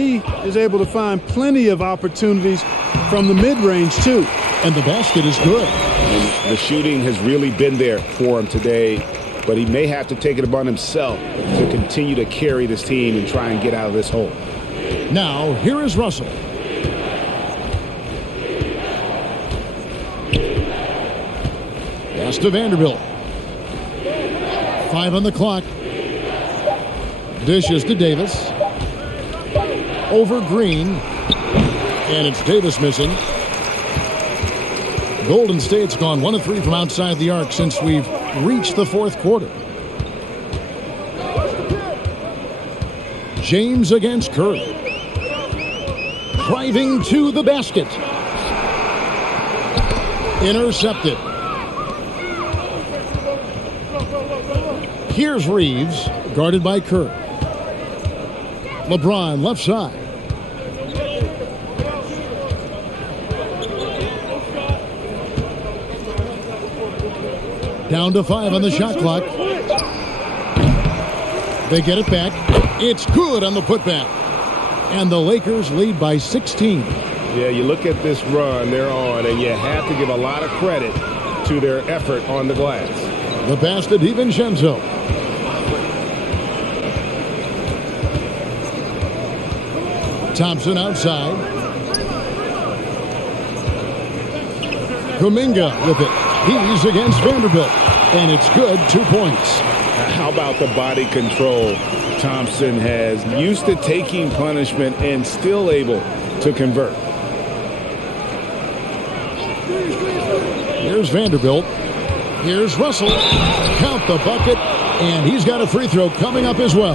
is able to find plenty of opportunities from the mid-range, too. And the basket is good. And the shooting has really been there for him today, but he may have to take it upon himself to continue to carry this team and try and get out of this hole. Now, here is Russell. Pass to Vanderbilt. 5 on the clock. Dishes to Davis. Over Green. And it's Davis missing. Golden State's gone 1 of 3 from outside the arc since we've reached the fourth quarter. James against Curry. Driving to the basket. Intercepted. Here's Reeves, guarded by Curry. LeBron left side. Down to 5 on the shot clock. They get it back. It's good on the putback. And the Lakers lead by 16. Yeah, you look at this run they're on, and you have to give a lot of credit to their effort on the glass. The pass to DiVincenzo. Thompson outside. Kuminga with it. He's against Vanderbilt. And it's good, 2 points. How about the body control Thompson has? Used to taking punishment and still able to convert. Here's Vanderbilt. Here's Russell. Count the bucket. And he's got a free throw coming up as well.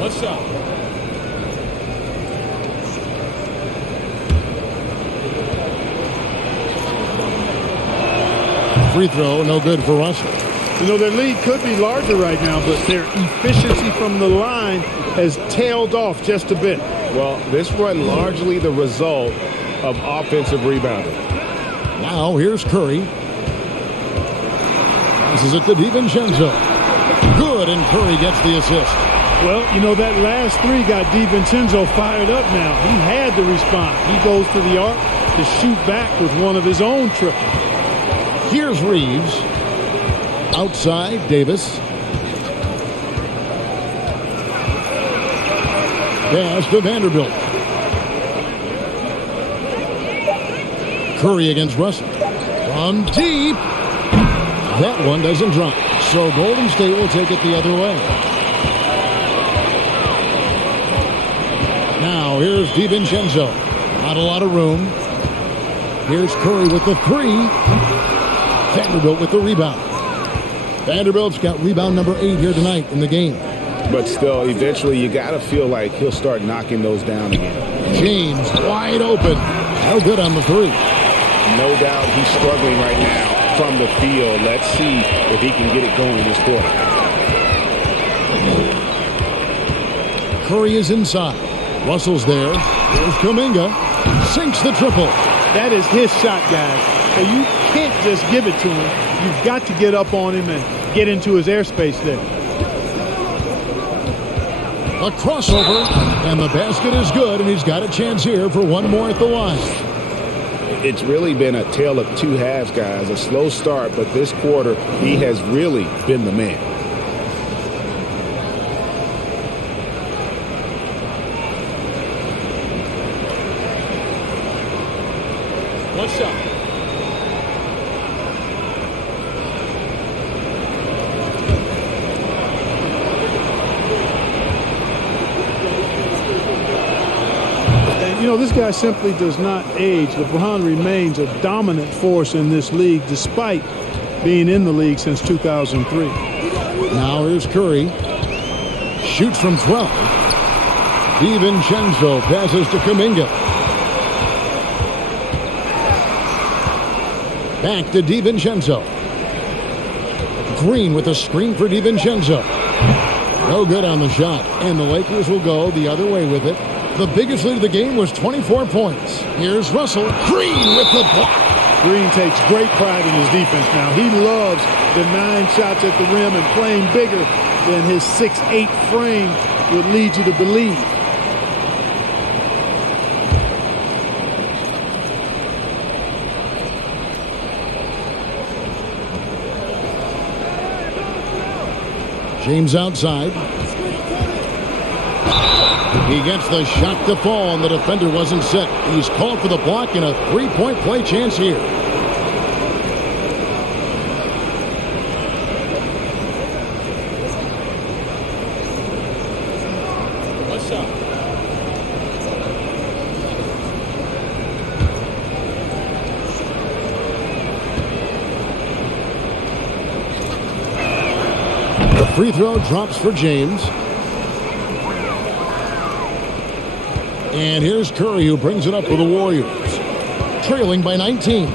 Let's go. Free throw, no good for Russell. You know, their lead could be larger right now, but their efficiency from the line has tailed off just a bit. Well, this run largely the result of offensive rebounding. Now here's Curry. Passes it to DiVincenzo. Good, and Curry gets the assist. Well, you know, that last three got DiVincenzo fired up now. He had to respond. He goes to the arc to shoot back with one of his own triples. Here's Reeves. Outside, Davis. Pass to Vanderbilt. Curry against Russell. From deep. That one doesn't drop. So Golden State will take it the other way. Now here's DiVincenzo. Not a lot of room. Here's Curry with the three. Vanderbilt with the rebound. Vanderbilt's got rebound number 8 here tonight in the game. But still, eventually you got to feel like he'll start knocking those down again. James wide open. No good on the three. No doubt he's struggling right now from the field. Let's see if he can get it going this quarter. Curry is inside. Russell's there. Here's Kuminga. Sinks the triple. That is his shot, guys. So you can't just give it to him. You've got to get up on him and get into his airspace there. A crossover, and the basket is good, and he's got a chance here for one more at the line. It's really been a tale of two halves, guys. A slow start, but this quarter, he has really been the man. One shot. You know, this guy simply does not age. LeBron remains a dominant force in this league despite being in the league since 2003. Now here's Curry. Shoots from 12. DiVincenzo passes to Kuminga. Back to DiVincenzo. Green with a screen for DiVincenzo. No good on the shot. And the Lakers will go the other way with it. The biggest lead of the game was 24 points. Here's Russell. Green with the block. Green takes great pride in his defense now. He loves the 9 shots at the rim and playing bigger than his 6'8" frame would lead you to believe. James outside. He gets the shot to fall, and the defender wasn't set. He's called for the block and a 3-point play chance here. One shot. The free throw drops for James. And here's Curry, who brings it up for the Warriors. Trailing by 19.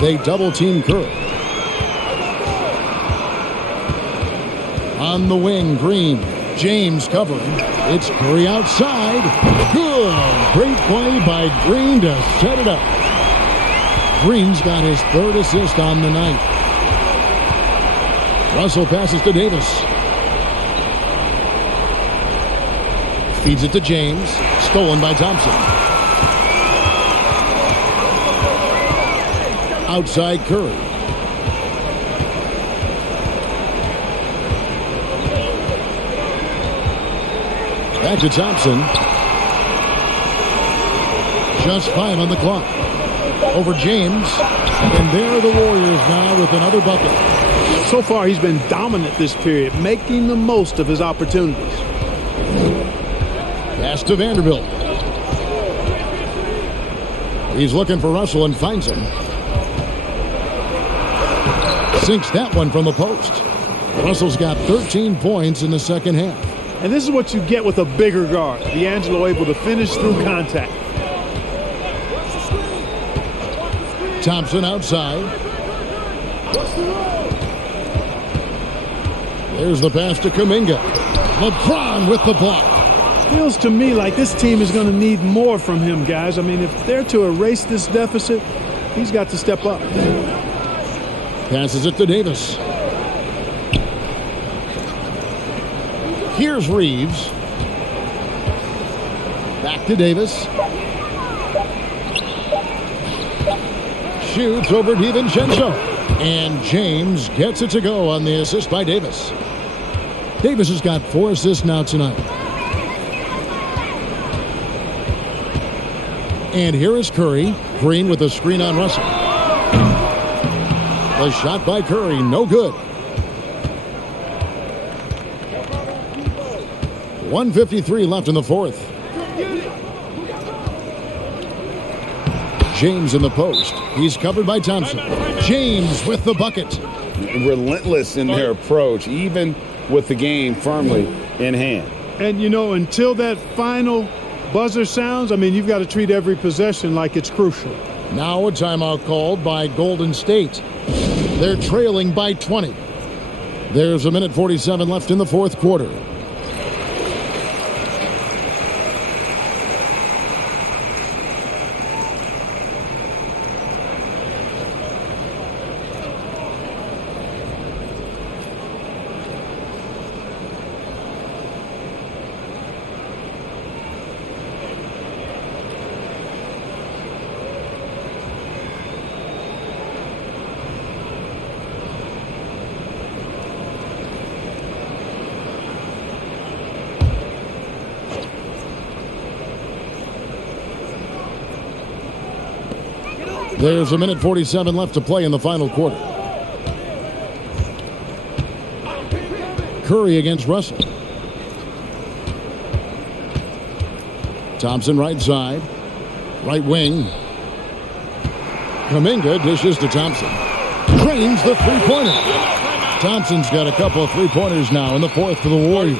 They double-team Curry. On the wing, Green. James covering. It's Curry outside. Good. Great play by Green to set it up. Green's got his 3rd assist on the night. Russell passes to Davis. Feeds it to James. Stolen by Thompson. Outside Curry. Back to Thompson. Just 5 on the clock. Over James. And there are the Warriors now with another bucket. So far, he's been dominant this period, making the most of his opportunities. Pass to Vanderbilt. He's looking for Russell and finds him. Sinks that one from the post. Russell's got 13 points in the second half. And this is what you get with a bigger guard. D'Angelo able to finish through contact. Thompson outside. There's the pass to Kuminga. LeBron with the block. Feels to me like this team is going to need more from him, guys. I mean, if they're to erase this deficit, he's got to step up. Passes it to Davis. Here's Reeves. Back to Davis. Shoots over DiVincenzo. And James gets it to go on the assist by Davis. Davis has got 4 assists now tonight. And here is Curry. Green with a screen on Russell. The shot by Curry, no good. 1:53 left in the 4th. James in the post. He's covered by Thompson. James with the bucket. Relentless in their approach, even with the game firmly in hand. And, you know, until that final buzzer sounds, I mean, you've got to treat every possession like it's crucial. Now a timeout called by Golden State. They're trailing by 20. There's 1:47 left in the 4th quarter. There's 1:47 left to play in the final quarter. Curry against Russell. Thompson right side. Right wing. Kuminga dishes to Thompson. drains the three-pointer. Thompson's got a couple of three-pointers now in the fourth for the Warriors.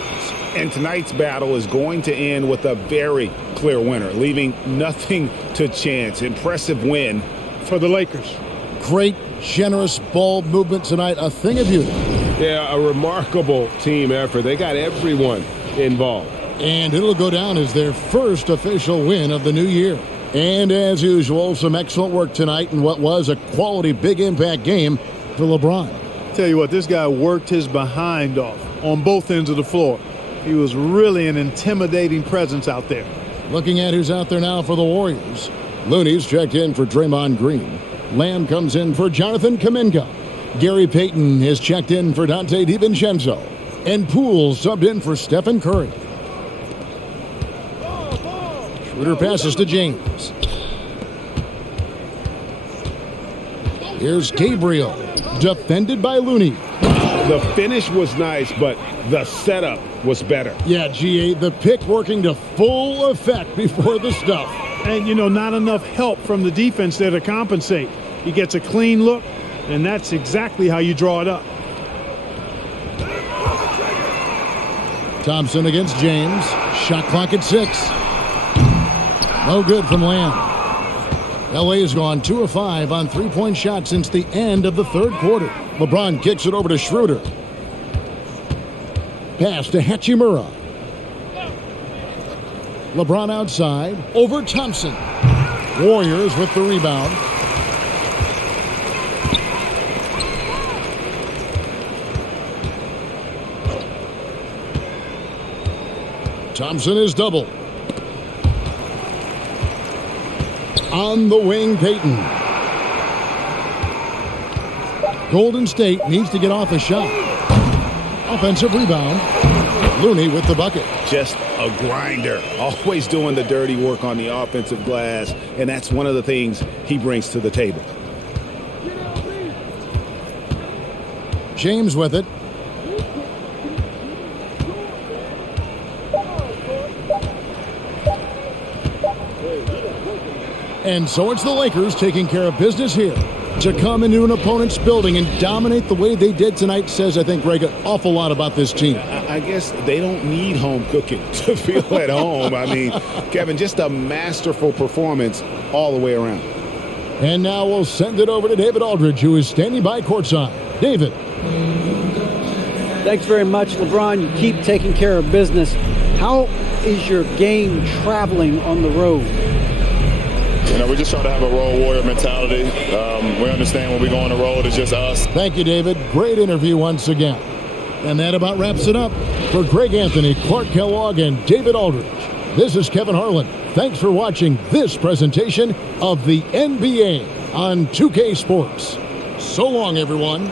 And tonight's battle is going to end with a very clear winner, leaving nothing to chance. Impressive win for the Lakers. Great, generous ball movement tonight. A thing of beauty. Yeah, a remarkable team effort. They got everyone involved. And it'll go down as their first official win of the new year. And as usual, some excellent work tonight in what was a quality big impact game for LeBron. Tell you what, this guy worked his behind off on both ends of the floor. He was really an intimidating presence out there. Looking at who's out there now for the Warriors. Looney's checked in for Draymond Green. Lamb comes in for Jonathan Kuminga. Gary Payton is checked in for Dante DiVincenzo. And Poole subbed in for Stephen Curry. Schroeder passes to James. Here's Gabriel, defended by Looney. The finish was nice, but the setup was better. Yeah, GA, the pick working to full effect before the stuff. And, you know, not enough help from the defense there to compensate. He gets a clean look, and that's exactly how you draw it up. Thompson against James. Shot clock at 6. No good from Lamb. LA has gone 2 of 5 on three-point shots since the end of the third quarter. LeBron kicks it over to Schroeder. Pass to Hachimura. LeBron outside. Over Thompson. Warriors with the rebound. Thompson is doubled. On the wing, Payton. Golden State needs to get off a shot. Offensive rebound. Looney with the bucket. Just a grinder. Always doing the dirty work on the offensive glass, and that's one of the things he brings to the table. James with it. And so it's the Lakers taking care of business here. To come into an opponent's building and dominate the way they did tonight says, I think, Greg, an awful lot about this team. I guess they don't need home cooking to feel at home. I mean, Kevin, just a masterful performance all the way around. And now we'll send it over to David Aldridge, who is standing by courtside. David. Thanks very much, LeBron. You keep taking care of business. How is your game traveling on the road? You know, we just try to have a road warrior mentality. We understand when we go on the road, it's just us. Thank you, David. Great interview once again. And that about wraps it up. For Greg Anthony, Clark Kellogg, and David Aldridge, this is Kevin Harlan. Thanks for watching this presentation of the NBA on 2K Sports. So long, everyone.